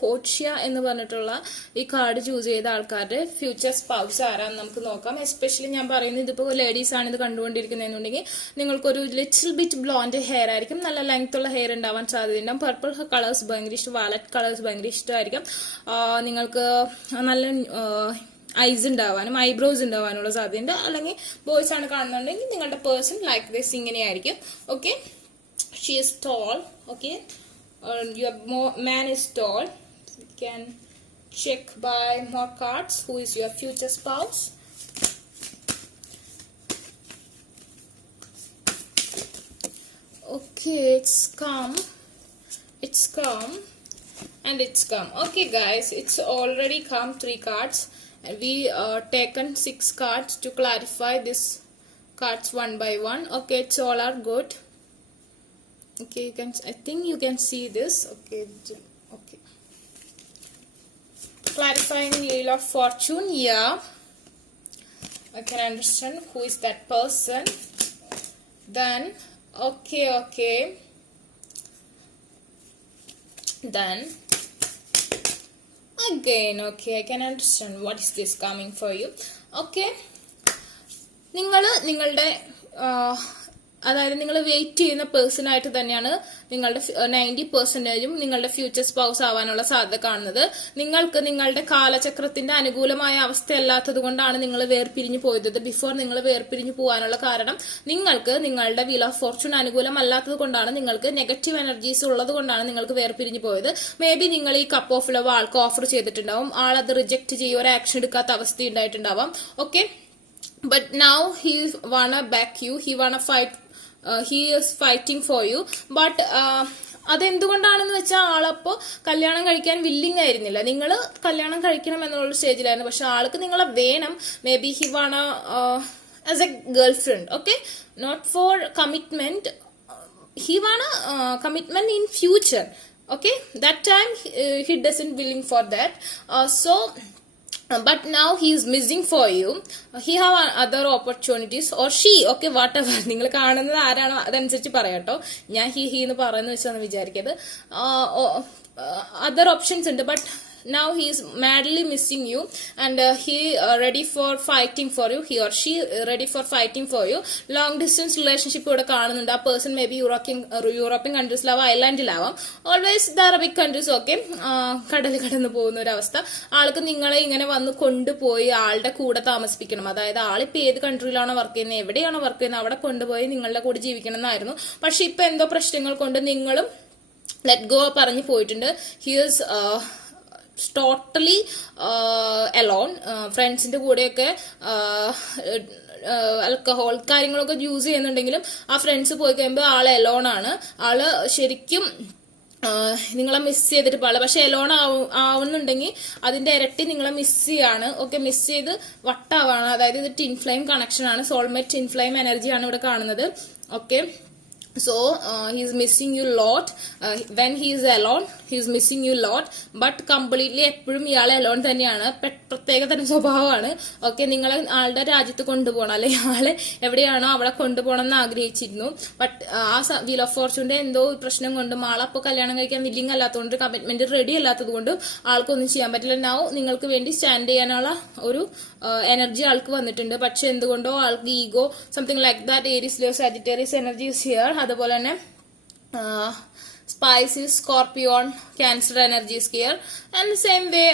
Portia എന്ന് പറഞ്ഞിട്ടുള്ള ഈ കാർഡ് ചൂസ് ചെയ്ത ആൾക്കാരുടെ ഫ്യൂച്ചർ സ്പൗസ് ആരാന്ന് നമുക്ക് നോക്കാം. എസ്പെഷ്യലി ഞാൻ പറയുന്നത് ഇതിപ്പോ ലേഡീസ് ആണ് ഇത് കണ്ടുകൊണ്ടിരിക്കുന്നതെന്നുണ്ടെങ്കിൽ നിങ്ങൾക്കൊരു ലിറ്റിൽ ബിറ്റ് ബ്ലോണ്ട് ഹെയർ ആയിരിക്കും. നല്ല ലെങ്ത് ഉള്ള ഹെയർ ഉണ്ടാവാൻ സാധ്യതയുണ്ടാവും. പർപ്പിൾ കളേഴ്സ് ഭയങ്കര ഇഷ്ടം, വാലറ്റ് കളേഴ്സ് ഭയങ്കര ഇഷ്ടമായിരിക്കും. നിങ്ങൾക്ക് നല്ല ഐസ് ഉണ്ടാവാനും ഐബ്രോസ് ഉണ്ടാവാനുള്ള സാധ്യതയുണ്ട്. അല്ലെങ്കിൽ ബോയ്സ് ആണ് കാണുന്നുണ്ടെങ്കിൽ നിങ്ങളുടെ പേഴ്സൺ ലൈക്ക് ദിസ് ഇങ്ങനെയായിരിക്കും. Okay, she is tall. Okay, your man is tall. You can check by more cards who is your future spouse. Okay, it's come and it's come. Okay guys, it's already come 3 cards and we taken 6 cards to clarify this cards one by one. Okay, it's all are good. Okay, I think you can see this. Okay, clarifying Wheel of Fortune. Yeah, I can understand who is that person. Then okay, then again, okay, I can understand what is this coming for you. Okay, നിങ്ങളുടെ അതായത് നിങ്ങൾ wait ചെയ്യുന്ന person ആയിട്ട് തന്നെയാണ് നിങ്ങളുടെ 90% നിങ്ങളുടെ future spouse ആവാനുള്ള സാധ്യത കാണുന്നത്. നിങ്ങൾക്ക് നിങ്ങളുടെ കാലചക്രത്തിന്റെ അനുകൂലമായ അവസ്ഥയല്ലാത്തത് കൊണ്ടാണ് നിങ്ങൾ വേർപിരിഞ്ഞു പോയത്. ബിഫോർ നിങ്ങൾ വേർപിരിഞ്ഞു പോകാനുള്ള കാരണം നിങ്ങൾക്ക് നിങ്ങളുടെ വീൽ ഓഫ് ഫോർച്യൂൺ അനുകൂലമല്ലാത്തത് കൊണ്ടാണ്, നിങ്ങൾക്ക് നെഗറ്റീവ് എനർജീസ് ഉള്ളത് കൊണ്ടാണ് നിങ്ങൾക്ക് വേർപിരിഞ്ഞു പോയത്. മേ ബി നിങ്ങൾ ഈ കപ്പ് ഓഫ് ലവ് ആൾക്ക് ഓഫർ ചെയ്തിട്ടുണ്ടാവും, ആളത് റിജക്ട് ചെയ്യുക, ഒരു ആക്ഷൻ എടുക്കാത്ത അവസ്ഥ ഉണ്ടായിട്ടുണ്ടാവാം. Okay, but now he wanna back you, he wanna fight, he is fighting for you, but അതെന്തുകൊണ്ടാണെന്ന് വെച്ചാൽ ആളപ്പോ കല്യാണം കഴിക്കാൻ വില്ലിങ് ആയിരുന്നില്ല. നിങ്ങൾ കല്യാണം കഴിക്കണം എന്നുള്ള സ്റ്റേജിലായിരുന്നു, പക്ഷെ ആൾക്ക് നിങ്ങളെ വേണം. Maybe he wanna as a girl friend. Okay, not for commitment, he wanna commitment in future. Okay, that time he doesn't willing for that. But now he is missing for you. He have other opportunities or she, okay, whatever. നിങ്ങൾ കാണുന്നത് ആരാണോ അതനുസരിച്ച് പറയാട്ടോ. ഞാൻ he എന്ന് പറയുന്ന വെച്ചാന്ന് വിചാരിക്കരുത്. Other options ഉണ്ട്, but now he is madly missing you and he ready for fighting for you. He or she ready for fighting for you. Long distance relationship ഇവിടെ കാണുന്നുണ്ട്. ആ പേഴ്സൺ മേ ബി യൂറോപ്യൻ കൺട്രീസിലാവാം, ഐലാൻഡിലാവാം, always the Arabic countries. Okay, കടൽ കടന്നു പോകുന്ന ഒരു അവസ്ഥ. ആൾക്ക് നിങ്ങളെ ഇങ്ങനെ വന്ന് കൊണ്ടുപോയി ആളുടെ കൂടെ താമസിപ്പിക്കണം. അതായത് ആളിപ്പോ ഏത് കൺട്രിയിലാണോ വർക്ക് ചെയ്യുന്നത്, എവിടെയാണോ വർക്ക് ചെയ്യുന്നത്, അവിടെ കൊണ്ടുപോയി നിങ്ങളുടെ കൂടെ ജീവിക്കണം എന്നായിരുന്നു. പക്ഷെ ഇപ്പൊ എന്തോ പ്രശ്നങ്ങൾ കൊണ്ട് നിങ്ങളും ലെറ്റ് ഗോ പറഞ്ഞു പോയിട്ടുണ്ട്. He is totally alone. ഫ്രണ്ട്സിന്റെ കൂടെയൊക്കെ ആൽക്കഹോൾ കാര്യങ്ങളൊക്കെ യൂസ് ചെയ്യുന്നുണ്ടെങ്കിലും ആ ഫ്രണ്ട്സ് പോയി കഴിയുമ്പോൾ ആള് അലോൺ ആണ്. ആള് ശരിക്കും നിങ്ങളെ മിസ് ചെയ്തിട്ട് പാടില്ല. പക്ഷെ എലോൺ ആവുന്നുണ്ടെങ്കിൽ അതിന്റെ ഇരട്ടി നിങ്ങളെ മിസ് ചെയ്യാണ്. ഓക്കെ, മിസ് ചെയ്ത് വട്ടാവാണ്. അതായത് ഇത് ടിൻ ഫ്ലെയിം കണക്ഷൻ ആണ്, സോൾമേറ്റ് ടിൻ ഫ്ലെയിം എനർജിയാണ് ഇവിടെ കാണുന്നത്. Okay, so he is missing you lot. When he is alone he is missing you lot, but completely എപ്പോഴും ഇയാളെ alone തന്നെയാണ്. പ്രത്യേക തരം സ്വഭാവമാണ്. ഓക്കെ, നിങ്ങളെ ആളുടെ രാജ്യത്ത് കൊണ്ടുപോകണം, അല്ലെങ്കിൽ ആളെ എവിടെയാണോ അവിടെ കൊണ്ടുപോകണം എന്ന് ആഗ്രഹിച്ചിരുന്നു. ബട്ട് ആ വീൽ ഓഫ് ഫോർച്യൂണിന്റെ എന്തോ പ്രശ്നം കൊണ്ടും ആളപ്പോ കല്യാണം കഴിക്കാൻ വില്ലിങ് അല്ലാത്തതുകൊണ്ട്, കമ്മിറ്റ്മെന്റ് റെഡി അല്ലാത്തത് കൊണ്ടും ആൾക്കൊന്നും ചെയ്യാൻ പറ്റില്ല. നൗ നിങ്ങൾക്ക് വേണ്ടി സ്റ്റാൻഡ് ചെയ്യാനുള്ള ഒരു എനർജി ആൾക്ക് വന്നിട്ടുണ്ട്. പക്ഷെ എന്തുകൊണ്ടോ ആൾക്ക് ego something like that, Aries Leo Sagittarius energy is here. അതുപോലെ തന്നെ Pisces, Scorpion, Cancer energy is here, and same way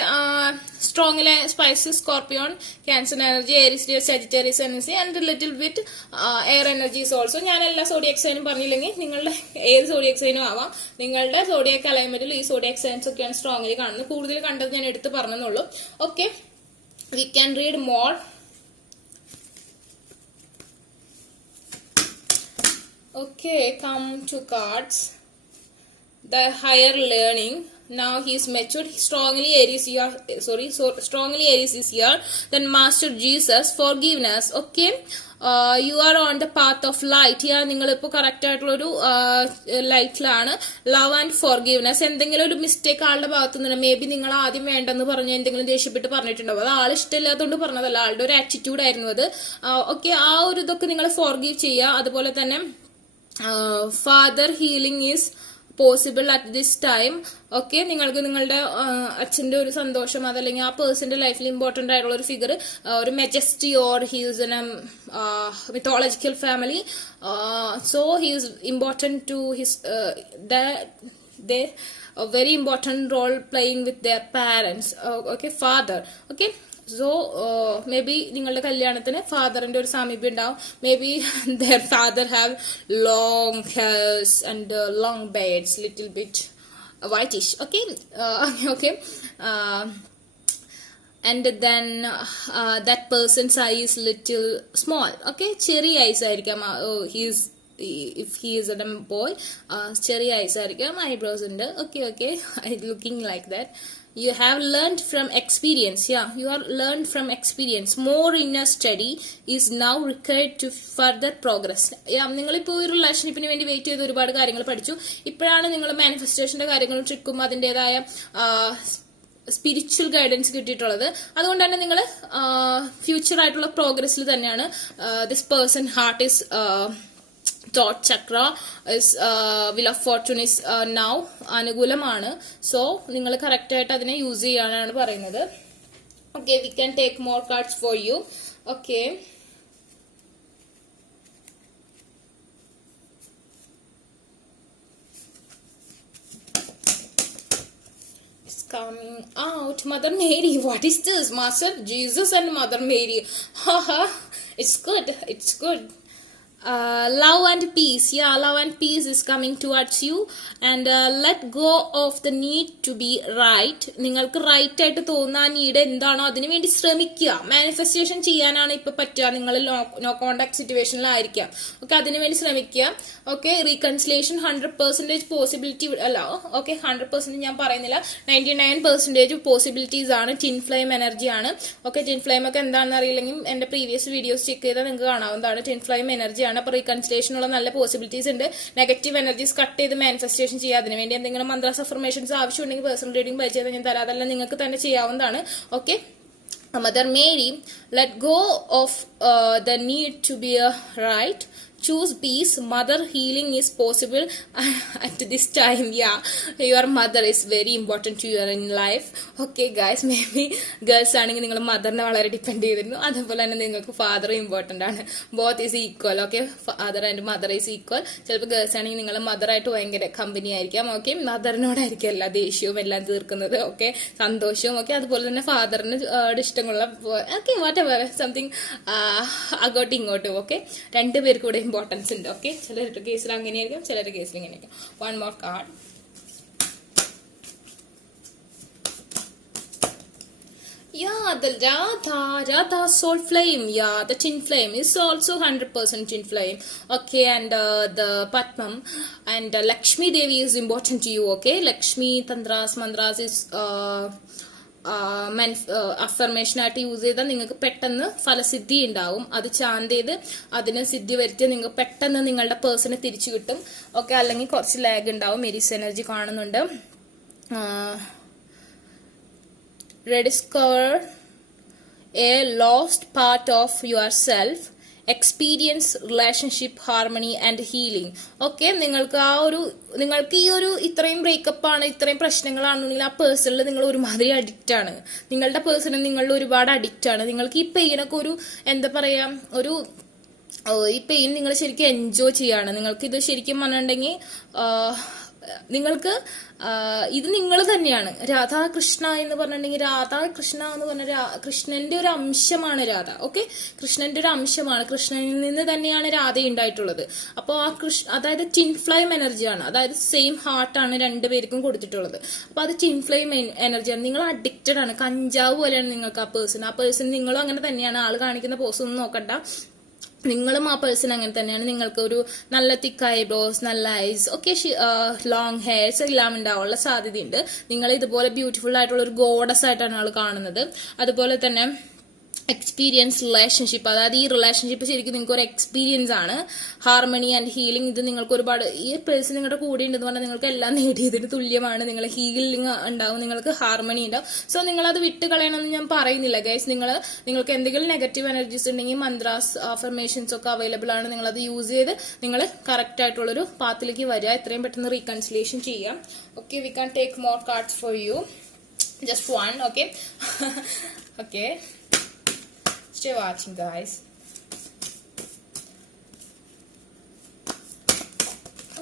strongly Pisces, Scorpion, Cancer energy, Aries, Leo, Sagittarius energy, and a little bit air energy is also. ഞാൻ എല്ലാ Zodiac സൈനും പറഞ്ഞില്ലെങ്കിൽ നിങ്ങളുടെ ഏത് Zodiac സൈനും ആവാം, നിങ്ങളുടെ Zodiac അലൈൻമെന്റിൽ ഈ സോഡിയക് സൈൻസ് ഒക്കെയാണ് strongly കാണുന്നത്. കൂടുതൽ കണ്ടത് ഞാൻ എടുത്ത് പറഞ്ഞെന്നുള്ളൂ. Okay, we can read more. Okay, come to cards. The higher learning. Now he is matured. Strongly Aries here. Strongly Aries is here. Then Master Jesus, forgiveness. Okay, you are on the path of light. Yeah, നിങ്ങൾ ഇപ്പോൾ correct ആയിട്ടുള്ള ഒരു ലൈറ്റിലാണ്. Love and forgiveness. എന്തെങ്കിലും ഒരു mistake ആളുടെ ഭാഗത്തു നിന്ന്, may be നിങ്ങൾ ആദ്യം വേണ്ടെന്ന് പറഞ്ഞ് എന്തെങ്കിലും ദേഷ്യപ്പെട്ട് പറഞ്ഞിട്ടുണ്ടാവും. അത് ആൾ ഇഷ്ടമില്ലാത്തതുകൊണ്ട് പറഞ്ഞതല്ല, ആളുടെ ഒരു ആറ്റിറ്റ്യൂഡ് ആയിരുന്നു അത്. ഓക്കെ, ആ ഒരു ഇതൊക്കെ നിങ്ങൾ ഫോർഗീവ് ചെയ്യുക. അതുപോലെ തന്നെ father healing is possible at this time. Okay, നിങ്ങൾക്ക് നിങ്ങളുടെ അച്ഛന്റെ ഒരു സന്തോഷം, അതല്ലെങ്കിൽ ആ പേഴ്സന്റെ ലൈഫിൽ ഇമ്പോർട്ടന്റ് ആയിട്ടുള്ള ഒരു ഫിഗർ, ഒരു majesty or he's in A mythological family, so he is important to his they a very important role playing with their parents. Okay, father. Okay, so maybe നിങ്ങളുടെ കല്യാണത്തിന് ഫാദറിന്റെ ഒരു സാമീപ്യം ഉണ്ടാവും. Maybe their father have long hairs and long beards, little bit whitish. Okay, okay, and then that person's eye is little small. Okay, cherry eyes ആയിരിക്കാം. If he is a boy, cherry eyes ആയിരിക്കാം, eyebrows ഉണ്ട്. Okay, looking like that. You have learned from experience. Yeah, you are learned from experience. More inner study is now required to further progress. Yeah, നിങ്ങളിപ്പോൾ ഒരു റിലേഷൻഷിപ്പിന് വേണ്ടി wait ചെയ്ത് ഒരുപാട് കാര്യങ്ങൾ പഠിച്ചു. ഇപ്പോഴാണ് നിങ്ങൾ മാനിഫെസ്റ്റേഷന്റെ കാര്യങ്ങളും ട്രിക്കും അതിൻ്റെതായ സ്പിരിച്വൽ ഗൈഡൻസ് കിട്ടിയിട്ടുള്ളത്. അതുകൊണ്ടാണ് നിങ്ങൾ ഫ്യൂച്ചർ ആയിട്ടുള്ള പ്രോഗ്രസ്സിൽ തന്നെയാണ്. This person heart is thought chakra is wheel of fortune is now അനുകൂലമാണ്. സോ നിങ്ങൾ കറക്റ്റ് ആയിട്ട് അതിനെ യൂസ് ചെയ്യാനാണ് പറയുന്നത്. Okay, we can take more cards for you. Okay, it's coming out. Mother Mary. What is this? Master Jesus and Mother Mary. Haha, it's good. Love and peace. Yeah, love and peace is coming towards you, and let go of the need to be right. നിങ്ങൾക്ക് right ആയിട്ട് തോന്നുന്ന ആ need എന്താണോ അതിനു വേണ്ടി ശ്രമിക്കുക. Manifestation ചെയ്യാനാണ് ഇപ്പൊ പറ്റുക. നിങ്ങൾ നോ കോണ്ടാക്ട് സിറ്റുവേഷനിലായിരിക്കാം. ഓക്കെ, അതിനു വേണ്ടി ശ്രമിക്കുക. ഓക്കെ, റീകൺസിലേഷൻ 100% പോസിബിലിറ്റി അല്ല. ഓക്കെ, 100% ഞാൻ പറയുന്നില്ല, 99% പോസിബിലിറ്റീസ് ആണ്. ടിൻ ഫ്ലെയിം എനർജി ആണ്. ഓക്കെ, ടിൻ ഫ്ലെയിം ഒക്കെ എന്താണെന്ന് അറിയില്ലെങ്കിൽ എന്റെ പ്രീവിയസ് വീഡിയോസ് ചെക്ക് ചെയ്താൽ നിങ്ങൾക്ക് കാണാവുന്നതാണ്. ടിൻ ഫ്ലെയിം എനർജി ആണ്. അപ്പൊ റീകൺസിലേഷനുള്ള നല്ല പോസിബിലിറ്റീസ് ഉണ്ട്. നെഗറ്റീവ് എനർജീസ് കട്ട് ചെയ്ത് മാനിഫെസ്റ്റേഷൻ ചെയ്യുക. അതിനുവേണ്ടി എന്തെങ്കിലും മന്ത്രാസ് അഫർമേഷൻസ് ആവശ്യമുണ്ടെങ്കിൽ പേഴ്സണൽ റീഡിംഗ് ബൈ ചെയ്ത് ഞാൻ തരാം. അതെല്ലാം നിങ്ങൾക്ക് തന്നെ ചെയ്യാവുന്നതാണ്. Okay, Mother Mary, let go of the need to be right. Choose peace. Mother healing is possible at this time. Yeah, your mother is very important to your in life. Okay guys, maybe girls ആണെങ്കിൽ നിങ്ങൾ മദറിനെ വളരെ depend ചെയ്തിരുന്നു. അതുപോലെ തന്നെ നിങ്ങൾക്ക് father important ആണ്. Both is equal. Okay, father and mother is equal. ചിലപ്പോൾ girls ആണെങ്കിൽ നിങ്ങൾ മദറായിട്ട് ഭയങ്കര കമ്പനി ആയിരിക്കാം. ഓക്കെ, മദറിനോടായിരിക്കും എല്ലാ ദേഷ്യവും എല്ലാം തീർക്കുന്നത്. ഓക്കെ, സന്തോഷവും. ഓക്കെ, അതുപോലെ തന്നെ ഫാദറിന് ഇഷ്ടമുള്ള ഓക്കെ വാട്ട് എവർ സംതിങ് അങ്ങോട്ടും ഇങ്ങോട്ടും. ഓക്കെ, രണ്ടുപേർക്കും കൂടെ ഇമ്പോർട്ടൻസ് ഉണ്ട്. ഓക്കെ, ചിലരുടെ കേസിൽ അങ്ങനെയായിരിക്കും, ചിലരുടെ കേസിൽ ഇങ്ങനെയായിരിക്കും. One more card. Yeah, the Radha soul flame. Yeah, the twin flame is also 100% twin flame. Okay, and the Padmam and Lakshmi Devi is important to you. Okay, Lakshmi Tantras Mantras is affirmation ആയിട്ട് use ചെയ്താൽ നിങ്ങൾക്ക് പെട്ടെന്ന് ഫലസിദ്ധി ഉണ്ടാവും. അത് ചാന്ത് ചെയ്ത് അതിന് സിദ്ധി വരുത്തി നിങ്ങൾക്ക് പെട്ടെന്ന് നിങ്ങളുടെ പേഴ്സണെ തിരിച്ചു കിട്ടും. ഓക്കെ, അല്ലെങ്കിൽ കുറച്ച് ലാഗ് ഉണ്ടാവും. മെരീസ് എനർജി കാണുന്നുണ്ട്. rediscover a lost part of yourself, experience relationship harmony and healing. Okay, നിങ്ങൾക്ക് ഈ ഒരു ഇത്രയും ബ്രേക്കപ്പ് ആണ്, ഇത്രയും പ്രശ്നങ്ങളാണെന്നുണ്ടെങ്കിൽ ആ പേഴ്സണിൽ നിങ്ങൾ ഒരുമാതിരി അഡിക്റ്റ് ആണ്. നിങ്ങളുടെ പേഴ്സണിൽ നിങ്ങൾ ഒരുപാട് അഡിക്റ്റ് ആണ്. നിങ്ങൾക്ക് ഈ പെയിനൊക്കെ ഒരു എന്താ പറയാ, ഒരു ഈ പെയിൻ നിങ്ങൾ ശരിക്കും എൻജോയ് ചെയ്യാണ്. നിങ്ങൾക്ക് ഇത് ശരിക്കും പറഞ്ഞിട്ടുണ്ടെങ്കിൽ നിങ്ങൾക്ക് ഇത് നിങ്ങൾ തന്നെയാണ്. രാധാകൃഷ്ണ എന്ന് പറഞ്ഞിട്ടുണ്ടെങ്കിൽ രാധാകൃഷ്ണ എന്ന് പറഞ്ഞ കൃഷ്ണന്റെ ഒരു അംശമാണ് രാധ. ഓക്കെ, കൃഷ്ണന്റെ ഒരു അംശമാണ്. കൃഷ്ണനിൽ നിന്ന് തന്നെയാണ് രാധ ഉണ്ടായിട്ടുള്ളത്. അപ്പോൾ ആ അതായത് ടിൻ ഫ്ലെയിം എനർജിയാണ്. അതായത് സെയിം ഹാർട്ടാണ് രണ്ടുപേർക്കും കൊടുത്തിട്ടുള്ളത്. അപ്പൊ അത് ടിൻ ഫ്ലെയിം എനർജിയാണ്. നിങ്ങൾ അഡിക്റ്റഡ് ആണ്. കഞ്ചാവ് പോലെയാണ് നിങ്ങൾക്ക് ആ പേഴ്സൺ നിങ്ങളും അങ്ങനെ തന്നെയാണ്. ആള് കാണിക്കുന്ന പോസ് ഒന്നും നോക്കണ്ട, നിങ്ങളും ആ പേഴ്സൺ അങ്ങനെ തന്നെയാണ്. നിങ്ങൾക്ക് ഒരു നല്ല തിക്ക് ഐബ്രോസ്, നല്ല ഐസ്, ഒക്കെ ലോങ് ഹെയർസ് എല്ലാം ഉണ്ടാവാനുള്ള സാധ്യതയുണ്ട്. നിങ്ങൾ ഇതുപോലെ ബ്യൂട്ടിഫുൾ ആയിട്ടുള്ള ഒരു ഗോഡസ് ആയിട്ടാണ് ആൾ കാണുന്നത്. അതുപോലെ തന്നെ എക്സ്പീരിയൻസ് റിലേഷൻഷിപ്പ്, അതായത് ഈ റിലേഷൻഷിപ്പ് ശരിക്കും നിങ്ങൾക്ക് ഒരു എക്സ്പീരിയൻസ് ആണ്. ഹാർമണി ആൻഡ് ഹീലിംഗ്, ഇത് നിങ്ങൾക്ക് ഒരുപാട്, ഈ പേഴ്സൺ നിങ്ങളുടെ കൂടെ ഉണ്ടെന്ന് പറഞ്ഞാൽ നിങ്ങൾക്ക് എല്ലാം നേടിയതിന് തുല്യമാണ്. നിങ്ങൾ ഹീലിംഗ് ഉണ്ടാവും, നിങ്ങൾക്ക് ഹാർമണി ഉണ്ടാവും. സോ നിങ്ങൾ അത് വിട്ട് കളയണമെന്ന് ഞാൻ പറയുന്നില്ല ഗൈസ്. നിങ്ങൾക്ക് എന്തെങ്കിലും നെഗറ്റീവ് എനർജീസ് ഉണ്ടെങ്കിൽ മന്ത്രാസ്, അഫർമേഷൻസ് ഒക്കെ അവൈലബിൾ ആണ്. നിങ്ങൾ അത് യൂസ് ചെയ്ത് നിങ്ങൾ കറക്റ്റ് ആയിട്ടുള്ളൊരു പാത്തിലേക്ക് വരിക. എത്രയും പെട്ടെന്ന് റീകൺസിലേഷൻ ചെയ്യാം. Okay, we can take more cards for you, just one. Okay okay, stay watching guys.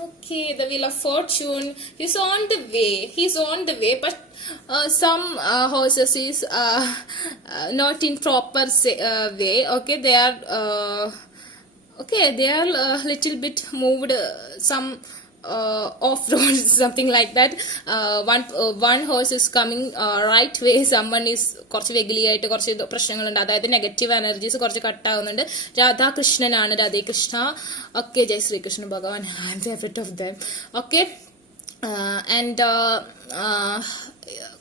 Okay, the Wheel of Fortune is on the way, but some horses is not in proper way. Okay, they are little bit moved, some off-road, something like that. One horse is coming right way, someone is കുറച്ച് വെഗിലിയായിട്ട് കുറച്ച് പ്രശ്നങ്ങളുണ്ട്. അതായത് negative energies കുറച്ച് കട്ടാവുന്നുണ്ട്. രാധാകൃഷ്ണനാണ്, Radhe Krishna. Okay, ജയ് ശ്രീകൃഷ്ണ ഭഗവാൻ, I am favourite of them. Okay, and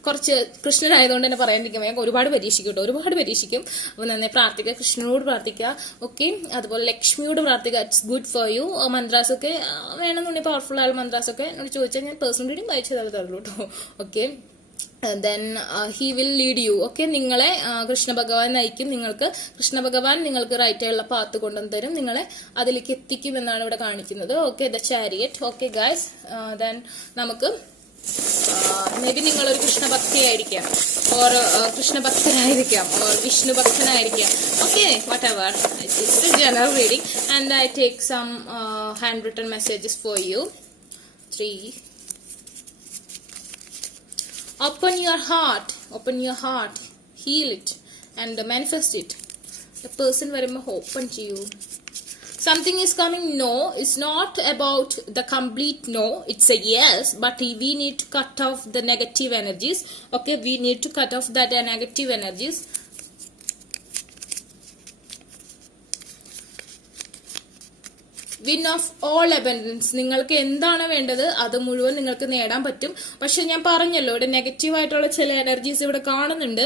കുറച്ച് കൃഷ്ണനായതുകൊണ്ട് തന്നെ പറയാണ്ടിരിക്കും, ഒരുപാട് പരീക്ഷിക്കും. അപ്പോൾ നന്നായി പ്രാർത്ഥിക്കുക, കൃഷ്ണനോട് പ്രാർത്ഥിക്കുക. ഓക്കെ, അതുപോലെ ലക്ഷ്മിയോട് പ്രാർത്ഥിക്കുക. It's good for you. Mantras ഒക്കെ വേണമെന്നുണ്ടെങ്കിൽ പവർഫുൾ ആയ മന്ത്രാസ് ഒക്കെ എന്നോട് ചോദിച്ചാൽ ഞാൻ പേഴ്സണൽ റീഡിംഗ് വായിച്ചു തരുള്ളൂ കേട്ടോ. Okay, then he will lead you. Okay, നിങ്ങളെ കൃഷ്ണ ഭഗവാൻ നയിക്കും. കൃഷ്ണ ഭഗവാൻ നിങ്ങൾക്ക് റൈറ്റ് ആയുള്ള പാത്ത് കൊണ്ടുവന്ന് തരും, നിങ്ങളെ അതിലേക്ക് എത്തിക്കും എന്നാണ് ഇവിടെ കാണിക്കുന്നത്. Okay, the chariot. Okay guys, then നമുക്ക് മേ ബി നിങ്ങളൊരു കൃഷ്ണഭക്തിയായിരിക്കാം, ഓർ കൃഷ്ണഭക്തനായിരിക്കാം, ഓർ വിഷ്ണു ഭക്തനായിരിക്കാം. Okay, whatever, it's general reading and I take some hand written messages for you. 3. Open your heart, heal it and manifest it. The person വരുമ്പോൾ open ചെയ്യൂ. Something is coming. No, it's not about the complete no, it's a yes, but we need to cut off the negative energies. Okay, we need to cut off that negative energies. Win of all abundance. നിങ്ങൾക്ക് എന്താണ് വേണ്ടത് അത് മുഴുവൻ നിങ്ങൾക്ക് നേടാൻ പറ്റും. പക്ഷെ ഞാൻ പറഞ്ഞല്ലോ, ഇവിടെ നെഗറ്റീവ് ആയിട്ടുള്ള ചില എനർജീസ് ഇവിടെ കാണുന്നുണ്ട്.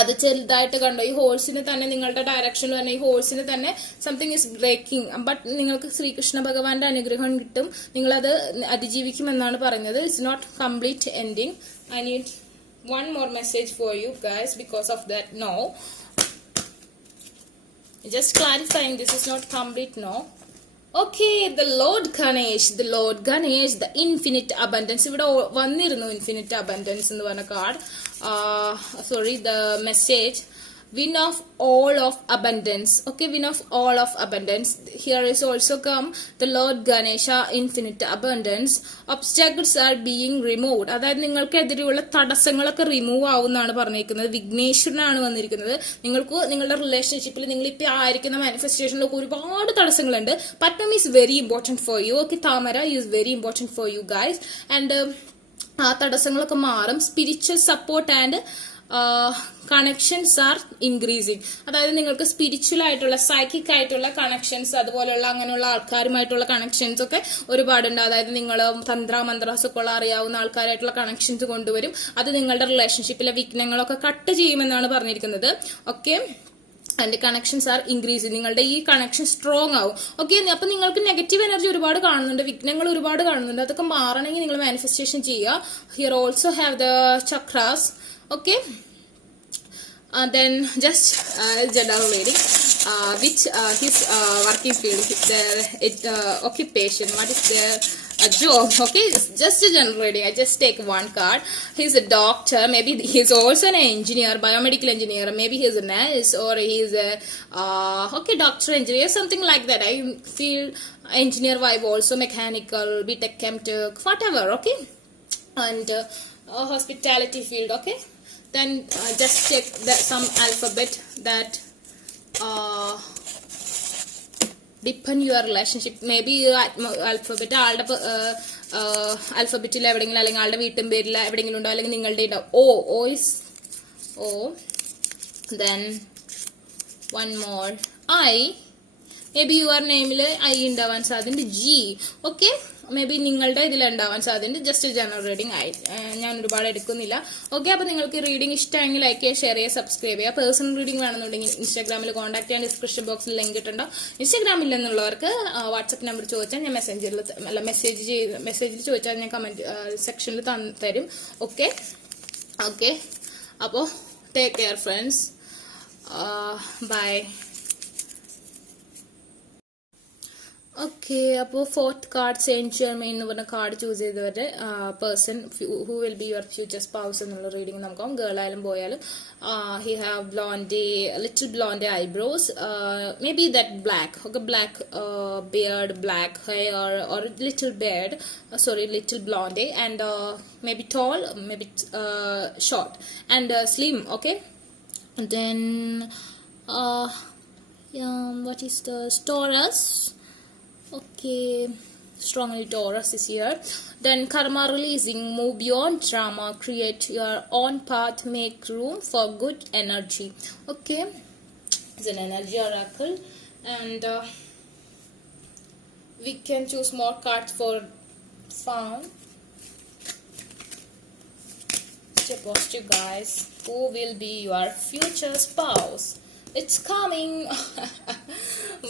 അത് ചെറുതായിട്ട് കണ്ടോ, ഈ ഹോഴ്സിന് തന്നെ, നിങ്ങളുടെ ഡയറക്ഷനിൽ തന്നെ ഈ ഹോഴ്സിന് തന്നെ സംതിങ് ഇസ് ബ്രേക്കിംഗ്. ബട്ട് നിങ്ങൾക്ക് ശ്രീകൃഷ്ണ ഭഗവാന്റെ അനുഗ്രഹം കിട്ടും, നിങ്ങളത് അതിജീവിക്കുമെന്നാണ് പറഞ്ഞത്. It's not complete ending. I need one more message for you guys because of that no. Just clarifying, this is not complete no. Okay, the Lord Ganesh, the infinite abundance. ഇവിടെ വന്നിരുന്നു infinite abundance എന്ന് പറഞ്ഞ card. Sorry, the message win of all of abundance. Okay, win of all of abundance. Here is also come the Lord Ganesha, infinite abundance. Obstacles are being removed. അതായത് നിങ്ങൾക്ക് എതിരെയുള്ള തടസ്സങ്ങളൊക്കെ remove ആവുന്നതാണ് പറഞ്ഞിരിക്കുന്നത്. വിഘ്നേശ്വരനാണ് വന്നിരിക്കുന്നത്. നിങ്ങൾക്ക് നിങ്ങളുടെ റിലേഷൻഷിപ്പിൽ നിങ്ങളിപ്പോൾ ആയിരിക്കുന്ന മാനിഫെസ്റ്റേഷനിലൊക്കെ ഒരുപാട് തടസ്സങ്ങളുണ്ട്. പട്നം is very important for you. Okay, thamara is very important for you guys. And ആ തടസ്സങ്ങളൊക്കെ മാറും. Spiritual support and connections are increasing. അതായത് നിങ്ങൾക്ക് സ്പിരിച്വൽ ആയിട്ടുള്ള, സൈക്കിക് ആയിട്ടുള്ള കണക്ഷൻസ്, അതുപോലെയുള്ള അങ്ങനെയുള്ള ആൾക്കാരുമായിട്ടുള്ള കണക്ഷൻസ് ഒക്കെ ഒരുപാടുണ്ട്. അതായത് നിങ്ങൾ മന്ത്രാസ് ഒക്കെ അറിയാവുന്ന ആൾക്കാരായിട്ടുള്ള കണക്ഷൻസ് കൊണ്ടുവരും. അത് നിങ്ങളുടെ റിലേഷൻഷിപ്പിലെ വിഘ്നങ്ങളൊക്കെ കട്ട് ചെയ്യുമെന്നാണ് പറഞ്ഞിരിക്കുന്നത്. Okay, and connections are increasing. നിങ്ങളുടെ ഈ കണക്ഷൻ സ്ട്രോങ് ആവും. ഓക്കെ, അപ്പൊ നിങ്ങൾക്ക് നെഗറ്റീവ് എനർജി ഒരുപാട് കാണുന്നുണ്ട്, വിഘ്നങ്ങൾ ഒരുപാട് കാണുന്നുണ്ട്. അതൊക്കെ മാറണമെങ്കിൽ നിങ്ങൾ മാനിഫെസ്റ്റേഷൻ ചെയ്യുക. Here also have the chakras. Okay, then just general reading, which his working field, their occupation, what is their a job. Okay, it's just a general reading. I just take one card. He's a doctor, maybe he's also an engineer, biomedical engineer, maybe he's a nurse, or he's a okay, doctor, engineer, something like that. I feel engineer vibe also, mechanical, BTech, Chemtech, whatever. Okay, and hospitality field. Okay, then just check some alphabet that depend your relationship. Maybe alphabet ആളുടെ alphabetൽ എവിടെയെങ്കിലും അല്ലെങ്കിൽ ആളുടെ വീട്ടും പേരിൽ എവിടെയെങ്കിലും ഉണ്ടോ, അല്ലെങ്കിൽ നിങ്ങളുടെ ഉണ്ടാവും. O is O. Then one more I. Maybe your nameൽ I ഉണ്ടാവാൻ സാധ്യതയുണ്ട്. G. Okay, മേബി നിങ്ങളുടെ ഇതിലുണ്ടാവാൻ സാധ്യതയുണ്ട്. ജസ്റ്റ് ജനറൽ റീഡിംഗ് ആയി, ഞാൻ ഒരുപാട് എടുക്കുന്നില്ല. ഓക്കെ, അപ്പോൾ നിങ്ങൾക്ക് റീഡിംഗ് ഇഷ്ടമെങ്കിൽ ലൈക്ക് ചെയ്യുക, ഷെയർ ചെയ്യുക, സബ്സ്ക്രൈബ് ചെയ്യുക. പേഴ്സണൽ റീഡിംഗ് വേണമെന്നുണ്ടെങ്കിൽ ഇൻസ്റ്റാഗ്രാമിൽ കോൺടാക്ട് ചെയ്യാൻ ഡിസ്ക്രിപ്ഷൻ ബോക്സിൽ ലിങ്ക് ഇട്ടുണ്ടോ. ഇൻസ്റ്റാഗ്രാമിൽ നിന്നുള്ളവർക്ക് വാട്സപ്പ് നമ്പർ ചോദിച്ചാൽ ഞാൻ മെസ്സേജിൽ ചോദിച്ചാൽ ഞാൻ കമന്റ് സെക്ഷനിൽ തരും. ഓക്കെ ഓക്കെ, അപ്പോൾ take care friends, bye. Okay, അപ്പോൾ ഫോർത്ത് കാർഡ് സെയിന്റ് ജെർമെയിൻ എന്ന് പറഞ്ഞ കാർഡ് ചൂസ് ചെയ്തവരുടെ person who will be your future spouse എന്നുള്ള റീഡിംഗ് നോക്കാം. ഗേൾ ആയാലും ബോയ് ആയാലും. He have little blonde eyebrows, may be that black. Okay, black beard, black hair, or little beard, little blonde, and maybe tall, maybe short, and slim. Okay, and then what is the Taurus? Okay, strongly Taurus is here. Then karma releasing, move beyond drama, create your own path, make room for good energy. Okay, it's an energy oracle, and we can choose more cards for fun. Stay positive, guys. Who will be your future spouse? It's coming.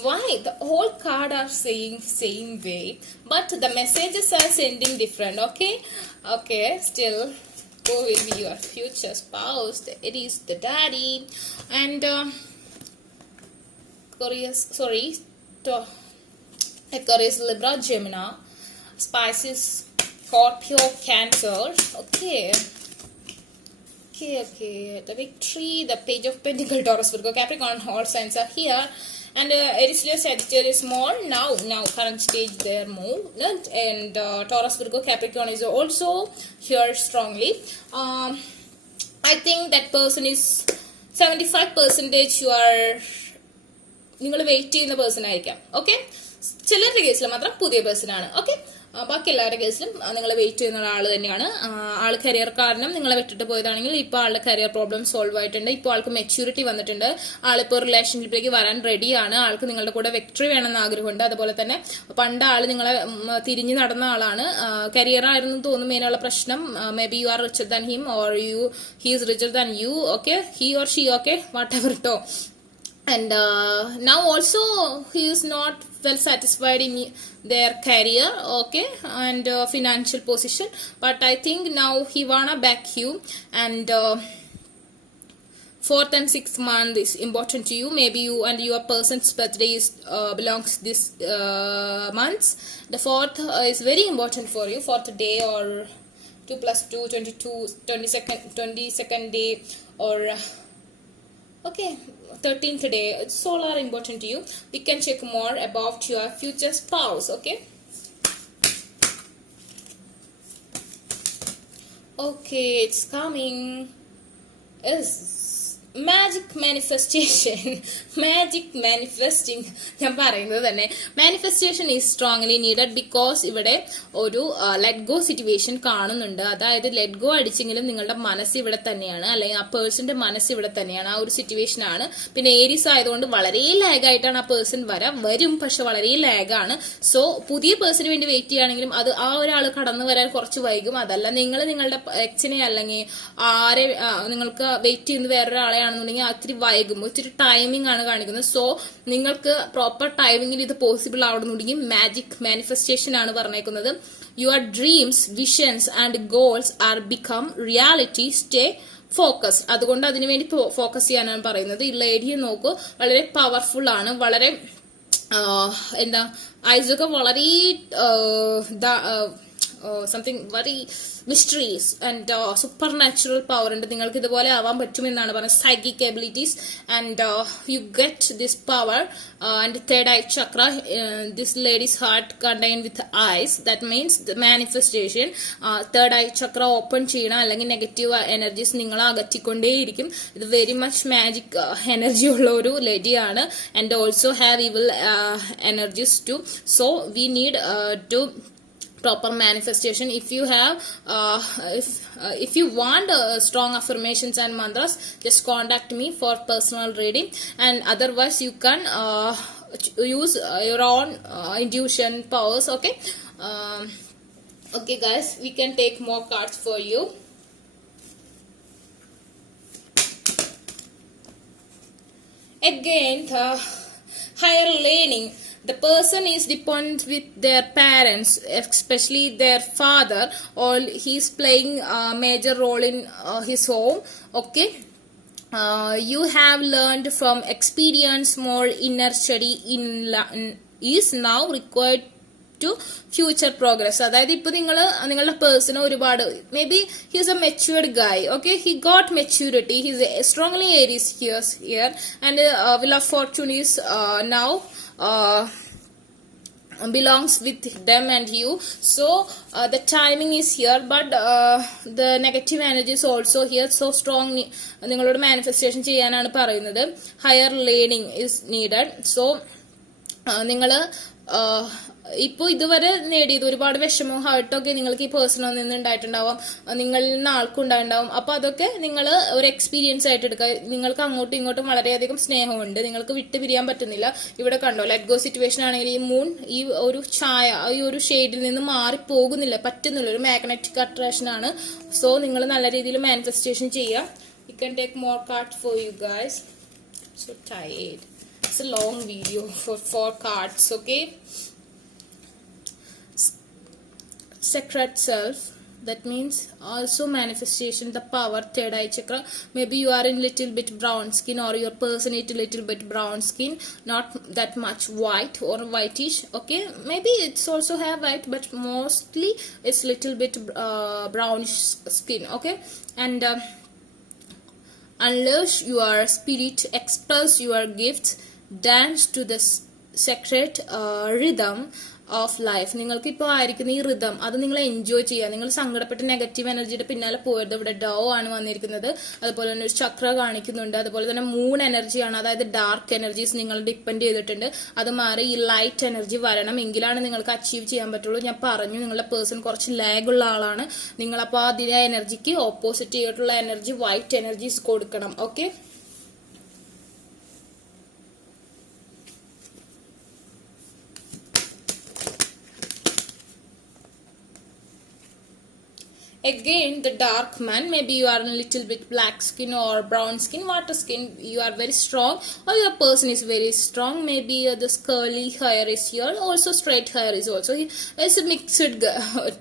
Why the whole card are saying same way, but the messages are sending different. Okay, still, who will be your future spouse? It is the daddy, and Aquarius, Libra, Gemini, Pisces, Scorpio, Cancer. Okay, the victory, the page of Pentacles, Taurus, Virgo, Capricorn, all signs are here, and Aries, Leo, Sagittarius more now current stage their move, and Taurus, Virgo, Capricorn is also here strongly. I think that person is 75% you are നിങ്ങൾ wait ചെയ്യുന്ന person ആയിരിക്കാം. Okay, ചിലരുടെ കേസിൽ മാത്രം പുതിയ person ആണ്. Okay, ബാക്കി എല്ലാവരുടെ കേസിലും നിങ്ങൾ വെയിറ്റ് ചെയ്യുന്ന ആൾ തന്നെയാണ്. ആൾ കരിയർ കാരണം നിങ്ങളെ വിട്ടിട്ട് പോയതാണെങ്കിൽ ഇപ്പോൾ ആളുടെ കരിയർ പ്രോബ്ലം സോൾവ് ആയിട്ടുണ്ട്. ഇപ്പോൾ ആൾക്ക് മെച്യൂരിറ്റി വന്നിട്ടുണ്ട്. ആളിപ്പോൾ റിലേഷൻഷിപ്പിലേക്ക് വരാൻ റെഡിയാണ്. ആൾക്ക് നിങ്ങളുടെ കൂടെ വിക്ടറി വേണമെന്ന് ആഗ്രഹമുണ്ട്. അതുപോലെ തന്നെ പണ്ട് ആൾ നിങ്ങളെ തിരിഞ്ഞു നടന്ന ആളാണ്. കരിയർ ആയിരുന്നു തോന്നുന്നു മെയിനുള്ള പ്രശ്നം. May be you R richer than him, or he is richer than you. Okay, he or she, okay, what ever ട്ടോ. And now also he is not well satisfied in their career, okay, and financial position, but I think now he wanna back you, and 4th and 6th month is important to you. Maybe you and your person's birthday is belongs this months. The 4th is very important for you, 4th day, or 2 plus 2 22nd day, or okay, 13th day. It's all are important to you. We can check more about your future spouse. Okay, it's coming. Is magic manifestation. Magic manifesting. ഞാൻ പറയുന്നത് തന്നെ manifestation is strongly needed, because ഇവിടെ ഒരു let go situation കാണുന്നുണ്ട്. അതായത് let go അടിച്ചെങ്കിലും നിങ്ങളുടെ മനസ്സ് ഇവിടെ തന്നെയാണ്, അല്ലെങ്കിൽ ആ പേഴ്സന്റെ മനസ്സ് ഇവിടെ തന്നെയാണ്. ആ ഒരു സിറ്റുവേഷൻ ആണ്. പിന്നെ ഏരീസ് ആയതുകൊണ്ട് വളരെ ലാഗായിട്ടാണ് ആ പേഴ്സൺ വരും, പക്ഷെ വളരെ ലാഗാണ്. സോ പുതിയ പേഴ്സണിന് വേണ്ടി വെയിറ്റ് ചെയ്യുകയാണെങ്കിലും അത് ആ ഒരാൾ കടന്നു വരാൻ കുറച്ച് വൈകും. അതല്ല നിങ്ങൾ നിങ്ങളുടെ എക്സിനെ അല്ലെങ്കിൽ ആരെ നിങ്ങൾക്ക് വെയിറ്റ് ചെയ്യുന്ന വേറൊരാളെ ആണെന്നുണ്ടെങ്കിൽ ഒത്തിരി വൈകും, ഒത്തിരി ടൈമിംഗ് ആണ് കാണിക്കുന്നത്. സോ നിങ്ങൾക്ക് പ്രോപ്പർ ടൈമിംഗിൽ ഇത് പോസിബിൾ ആവണമെന്നുണ്ടെങ്കിൽ മാജിക് മാനിഫെസ്റ്റേഷൻ ആണ് പറഞ്ഞേക്കുന്നത്. Your dreams, visions and goals R become reality. Stay focus. അതുകൊണ്ട് അതിനുവേണ്ടി ഫോക്കസ് ചെയ്യാനാണ് പറയുന്നത്. ഈ ലേഡിയെ നോക്കൂ, വളരെ പവർഫുൾ ആണ്, വളരെ എന്താ ഐസൊക്കെ വളരെ something very mysteries and supernatural power ഉണ്ട്. നിങ്ങൾക്ക് ഇതുപോലെ ആവാൻ പറ്റുമെന്നാണ് പറയുന്നത്. Psychic abilities and you get this power and third eye chakra. This ladies heart contain with eyes. That means the manifestation. Third eye chakra open ചെയ്യണം, അല്ലെങ്കിൽ നെഗറ്റീവ് എനർജീസ് നിങ്ങളെ അകറ്റിക്കൊണ്ടേയിരിക്കും. ഇത് വെരി മച്ച് മാജിക് എനർജി ഉള്ള ഒരു ലേഡിയാണ്. And also have evil energies too. So we need to proper manifestation. If you have if you want strong affirmations and mantras, just contact me for personal reading, and otherwise you can use your own intuition powers. Okay. Okay guys, we can take more cards for you. Again, the higher learning. The person is dependent with their parents, especially their father, or he's playing a major role in his home. Okay. You have learned from experience. More inner study is now required to future progress. അതായത് ഇപ്പൊ നിങ്ങളുടെ person ഒരുപാട് may be he's a matured Guy. Okay, he got maturity. His strongly Aries here and will of fortune is now belongs with them and you. So the timing is here, but the negative energy is also here. So strong നിങ്ങളോട് manifestation ചെയ്യാനാണ് പറയുന്നത്. Higher learning is needed. So നിങ്ങള് ഇപ്പോൾ ഇതുവരെ നേടിയത് ഒരുപാട് വിഷമവും ഹേർട്ടൊക്കെ നിങ്ങൾക്ക് ഈ പേഴ്സണിൽ നിന്ന് ഉണ്ടായിട്ടുണ്ടാവാം, നിങ്ങളിൽ നിന്ന് ആൾക്കുണ്ടായിട്ടുണ്ടാവും. അപ്പൊ അതൊക്കെ നിങ്ങൾ ഒരു എക്സ്പീരിയൻസ് ആയിട്ട് എടുക്കുക. നിങ്ങൾക്ക് അങ്ങോട്ടും ഇങ്ങോട്ടും വളരെയധികം സ്നേഹമുണ്ട്, നിങ്ങൾക്ക് വിട്ടു പിരിയാൻ പറ്റുന്നില്ല. ഇവിടെ കണ്ടോ, ലെറ്റ് ഗോ സിറ്റുവേഷൻ ആണെങ്കിൽ ഈ മൂൺ ഈ ഒരു ഛായ ഈ ഒരു ഷെയ്ഡിൽ നിന്ന് മാറിപ്പോകുന്നില്ല, പറ്റുന്നില്ല. ഒരു മാഗ്നറ്റിക് അട്രാക്ഷൻ ആണ്. സോ നിങ്ങൾ നല്ല രീതിയിൽ മാനിഫെസ്റ്റേഷൻ ചെയ്യുക. You can take more cards for you guys. So tired. It's a long video for 4 cards. Okay. Sacred self. That means also manifestation, the power, third eye chakra. Maybe you are in little bit brown skin, or your person is a little bit brown skin, not that much white or whitish. Okay, maybe it's also have white, but mostly it's little bit brownish skin. Okay, and unleash your spirit, express your gifts, dance to the sacred rhythm of life. നിങ്ങൾക്ക് ഇപ്പോൾ ആയിരിക്കുന്ന ഈ rhythm അത് നിങ്ങൾ enjoy ചെയ്യുക. നിങ്ങൾ സങ്കടപ്പെട്ട് negative എനർജിയുടെ പിന്നാലെ പോയത്. ഇവിടെ ഡോ ആണ് വന്നിരിക്കുന്നത്, അതുപോലെ തന്നെ ഒരു ചക്ര കാണിക്കുന്നുണ്ട്, അതുപോലെ തന്നെ മൂൺ എനർജിയാണ്. അതായത് ഡാർക്ക് എനർജീസ് നിങ്ങൾ ഡിപ്പെൻഡ് ചെയ്തിട്ടുണ്ട്. അത് മാറി ഈ ലൈറ്റ് എനർജി വരണം, എങ്കിലാണ് നിങ്ങൾക്ക് അച്ചീവ് ചെയ്യാൻ പറ്റുള്ളൂ. ഞാൻ പറഞ്ഞു, നിങ്ങളുടെ പേഴ്സൺ കുറച്ച് ലാഗ് ഉള്ള ആളാണ്. നിങ്ങളപ്പോൾ അതിലെ എനർജിക്ക് ഓപ്പോസിറ്റ് ചെയ്തിട്ടുള്ള എനർജി വൈറ്റ് എനർജീസ് കൊടുക്കണം. Okay. Again, the dark man. Maybe you are a little bit black skin or brown skin, water skin. You are very strong, or your person is very strong. Maybe this curly hair is here. Also, straight hair is also. It's a mixed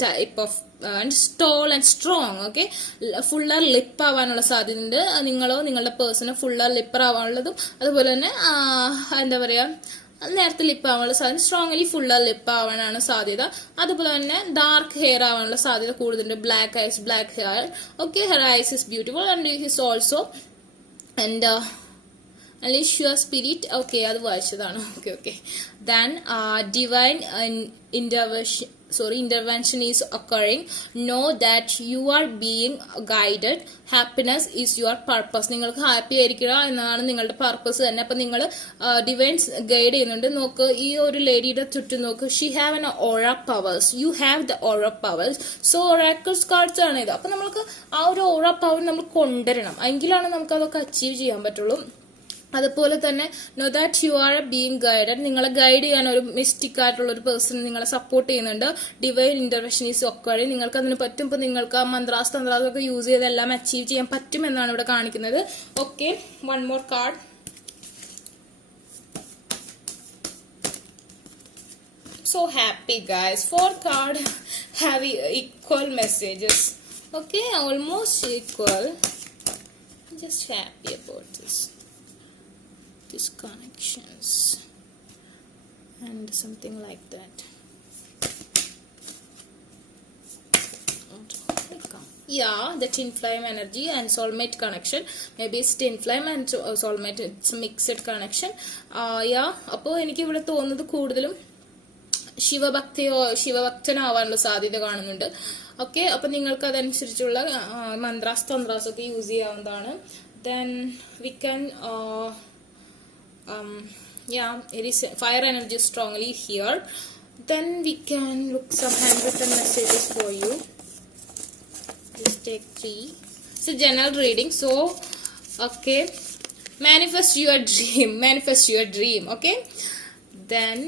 type of and tall and strong. Okay, fuller lip ആവാനുള്ള സാധ്യതയുണ്ട്. നിങ്ങളോ നിങ്ങളുടെ പേഴ്സണോ fuller lip ആവാനുള്ളതും, അതുപോലെ തന്നെ എന്താ പറയാ, നേരത്തെ lip ആവാനുള്ള സാധ്യത, സ്ട്രോങ്ലി ഫുള്ളർ ലിപ്പ് ആവാനാണ് സാധ്യത. അതുപോലെ തന്നെ ഡാർക്ക് ഹെയർ ആവാനുള്ള സാധ്യത കൂടുതലുണ്ട്. Black eyes, black hair. Okay, her eyes is beautiful and his also and unleash your spirit. Okay, അത് വായിച്ചതാണ്. Okay. Then divine intervention is occurring. Know that you are being guided. Happiness is your purpose. നിങ്ങൾക്ക് happy ആയിരിക്കുക എന്നാണ് നിങ്ങളുടെ purpose തന്നെ. അപ്പൊ നിങ്ങൾ divines guide ചെയ്യുന്നുണ്ട്. നോക്ക്, ഈ ഒരു ലേഡിയുടെ ചുറ്റും നോക്ക്. She have an aura powers. You have the aura powers. So oracles cards ആണ് ഇത്. അപ്പൊ നമ്മൾക്ക് ആ ഒരു aura power നമ്മൾ കൊണ്ടുവരണം, എങ്കിലാണ് നമുക്ക് അതൊക്കെ അച്ചീവ് ചെയ്യാൻ പറ്റുള്ളൂ. അതുപോലെ തന്നെ know that you are being guided. നിങ്ങളെ ഗൈഡ് ചെയ്യാൻ ഒരു മിസ്റ്റിക് ആയിട്ടുള്ള ഒരു പേഴ്സൺ നിങ്ങളെ സപ്പോർട്ട് ചെയ്യുന്നുണ്ട്. Divine intervention is occurring. നിങ്ങൾക്ക് അതിന് പറ്റും. ഇപ്പൊ നിങ്ങൾക്ക് ആ മന്ത്രാസ് തന്ത്രാസൊക്കെ യൂസ് ചെയ്ത് എല്ലാം അച്ചീവ് ചെയ്യാൻ പറ്റും എന്നാണ് ഇവിടെ കാണിക്കുന്നത്. Okay, one more card. So happy guys, 4 card have equal messages. Okay, almost equal. Just happy about these connections. and something like that. Yeah, the twin flame energy and soulmate connection. Maybe it's twin flame and soulmate, it's a mixed connection. Yeah, അപ്പോൾ എനിക്ക് ഇവിടെ തോന്നുന്നത് കൂടുതലും ശിവഭക്തനാവാനുള്ള സാധ്യത കാണുന്നുണ്ട്. Okay, അപ്പൊ നിങ്ങൾക്ക് അതനുസരിച്ചുള്ള മന്ത്രാസ് തന്ത്രാസ് ഒക്കെ യൂസ് ചെയ്യാവുന്നതാണ്. Then we can it is fire energy strongly here. Then we can look some handwritten messages for you. Just take 3. It's a general reading. So okay, manifest your dream. Okay, then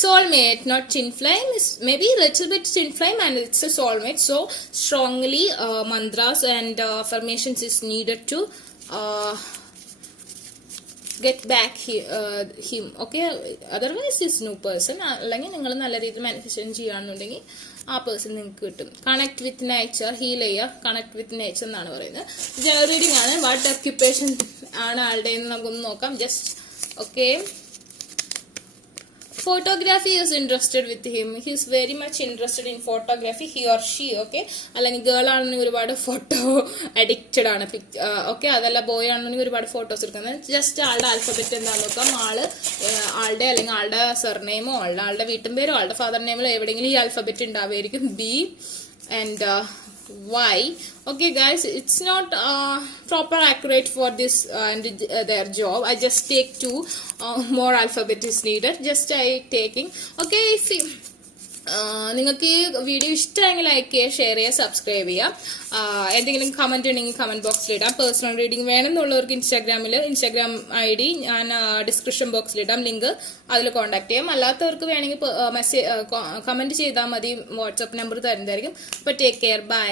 soulmate, not twin flame, is maybe a little bit twin flame and it's a soulmate. So strongly mantras and affirmations is needed to get back him. Okay, otherwise this new person അല്ലെങ്കിൽ നിങ്ങൾ നല്ല രീതിയിൽ manifestation ചെയ്യുകയാണെന്നുണ്ടെങ്കിൽ ആ person നിങ്ങൾക്ക് കിട്ടും. Connect with nature, heal ചെയ്യുക, connect with nature എന്നാണ് പറയുന്നത്. ജനറൽ റീഡിംഗ് ആണ്. വാട്ട് ഓക്യുപ്പേഷൻ ആണ് ആളുടെ എന്ന് നമുക്കൊന്ന് നോക്കാം. Just okay, photography is interested with him. He is very much interested in photography, he or she. Okay, അല്ലെങ്കിൽ ഗേൾ ആണെന്നുണ്ടെങ്കിൽ ഒരുപാട് ഫോട്ടോ അഡിക്റ്റഡ് ആണ്. ഓക്കെ, അതല്ല ബോയ് ആണെന്നുണ്ടെങ്കിൽ ഒരുപാട് ഫോട്ടോസ് എടുക്കുന്നത്. ജസ്റ്റ് ആളുടെ ആൽഫബറ്റ് എന്താണെന്ന് നോക്കാം. ആളുടെ അല്ലെങ്കിൽ ആളുടെ സർനെയിമോ ആളുടെ വീട്ടും പേരോ ആളുടെ ഫാദർ നെയിമിലോ എവിടെയെങ്കിലും ഈ ആൽഫബറ്റ് ഉണ്ടാവുമായിരിക്കും. B and Y. Okay guys, it's not proper accurate for this and their job. I just take 2 more alphabet is needed, just I taking. Okay, if നിങ്ങൾക്ക് ഈ വീഡിയോ ഇഷ്ടമെങ്കിൽ ലൈക്ക് ചെയ്യുക, ഷെയർ ചെയ്യുക, subscribe ചെയ്യുക. എന്തെങ്കിലും comment ഉണ്ടെങ്കിൽ comment ബോക്സിൽ ഇടാം. പേഴ്സണൽ റീഡിംഗ് വേണമെന്നുള്ളവർക്ക് ഇൻസ്റ്റാഗ്രാം ID ഞാൻ ഡിസ്ക്രിപ്ഷൻ ബോക്സിൽ ഇടാം, ലിങ്ക് അതിൽ കോൺടാക്ട് ചെയ്യാം. അല്ലാത്തവർക്ക് വേണമെങ്കിൽ കമന്റ് ചെയ്താൽ മതി, വാട്സ്ആപ്പ് നമ്പർ തരുന്നതായിരിക്കും. അപ്പോൾ ടേക്ക് കെയർ, ബൈ.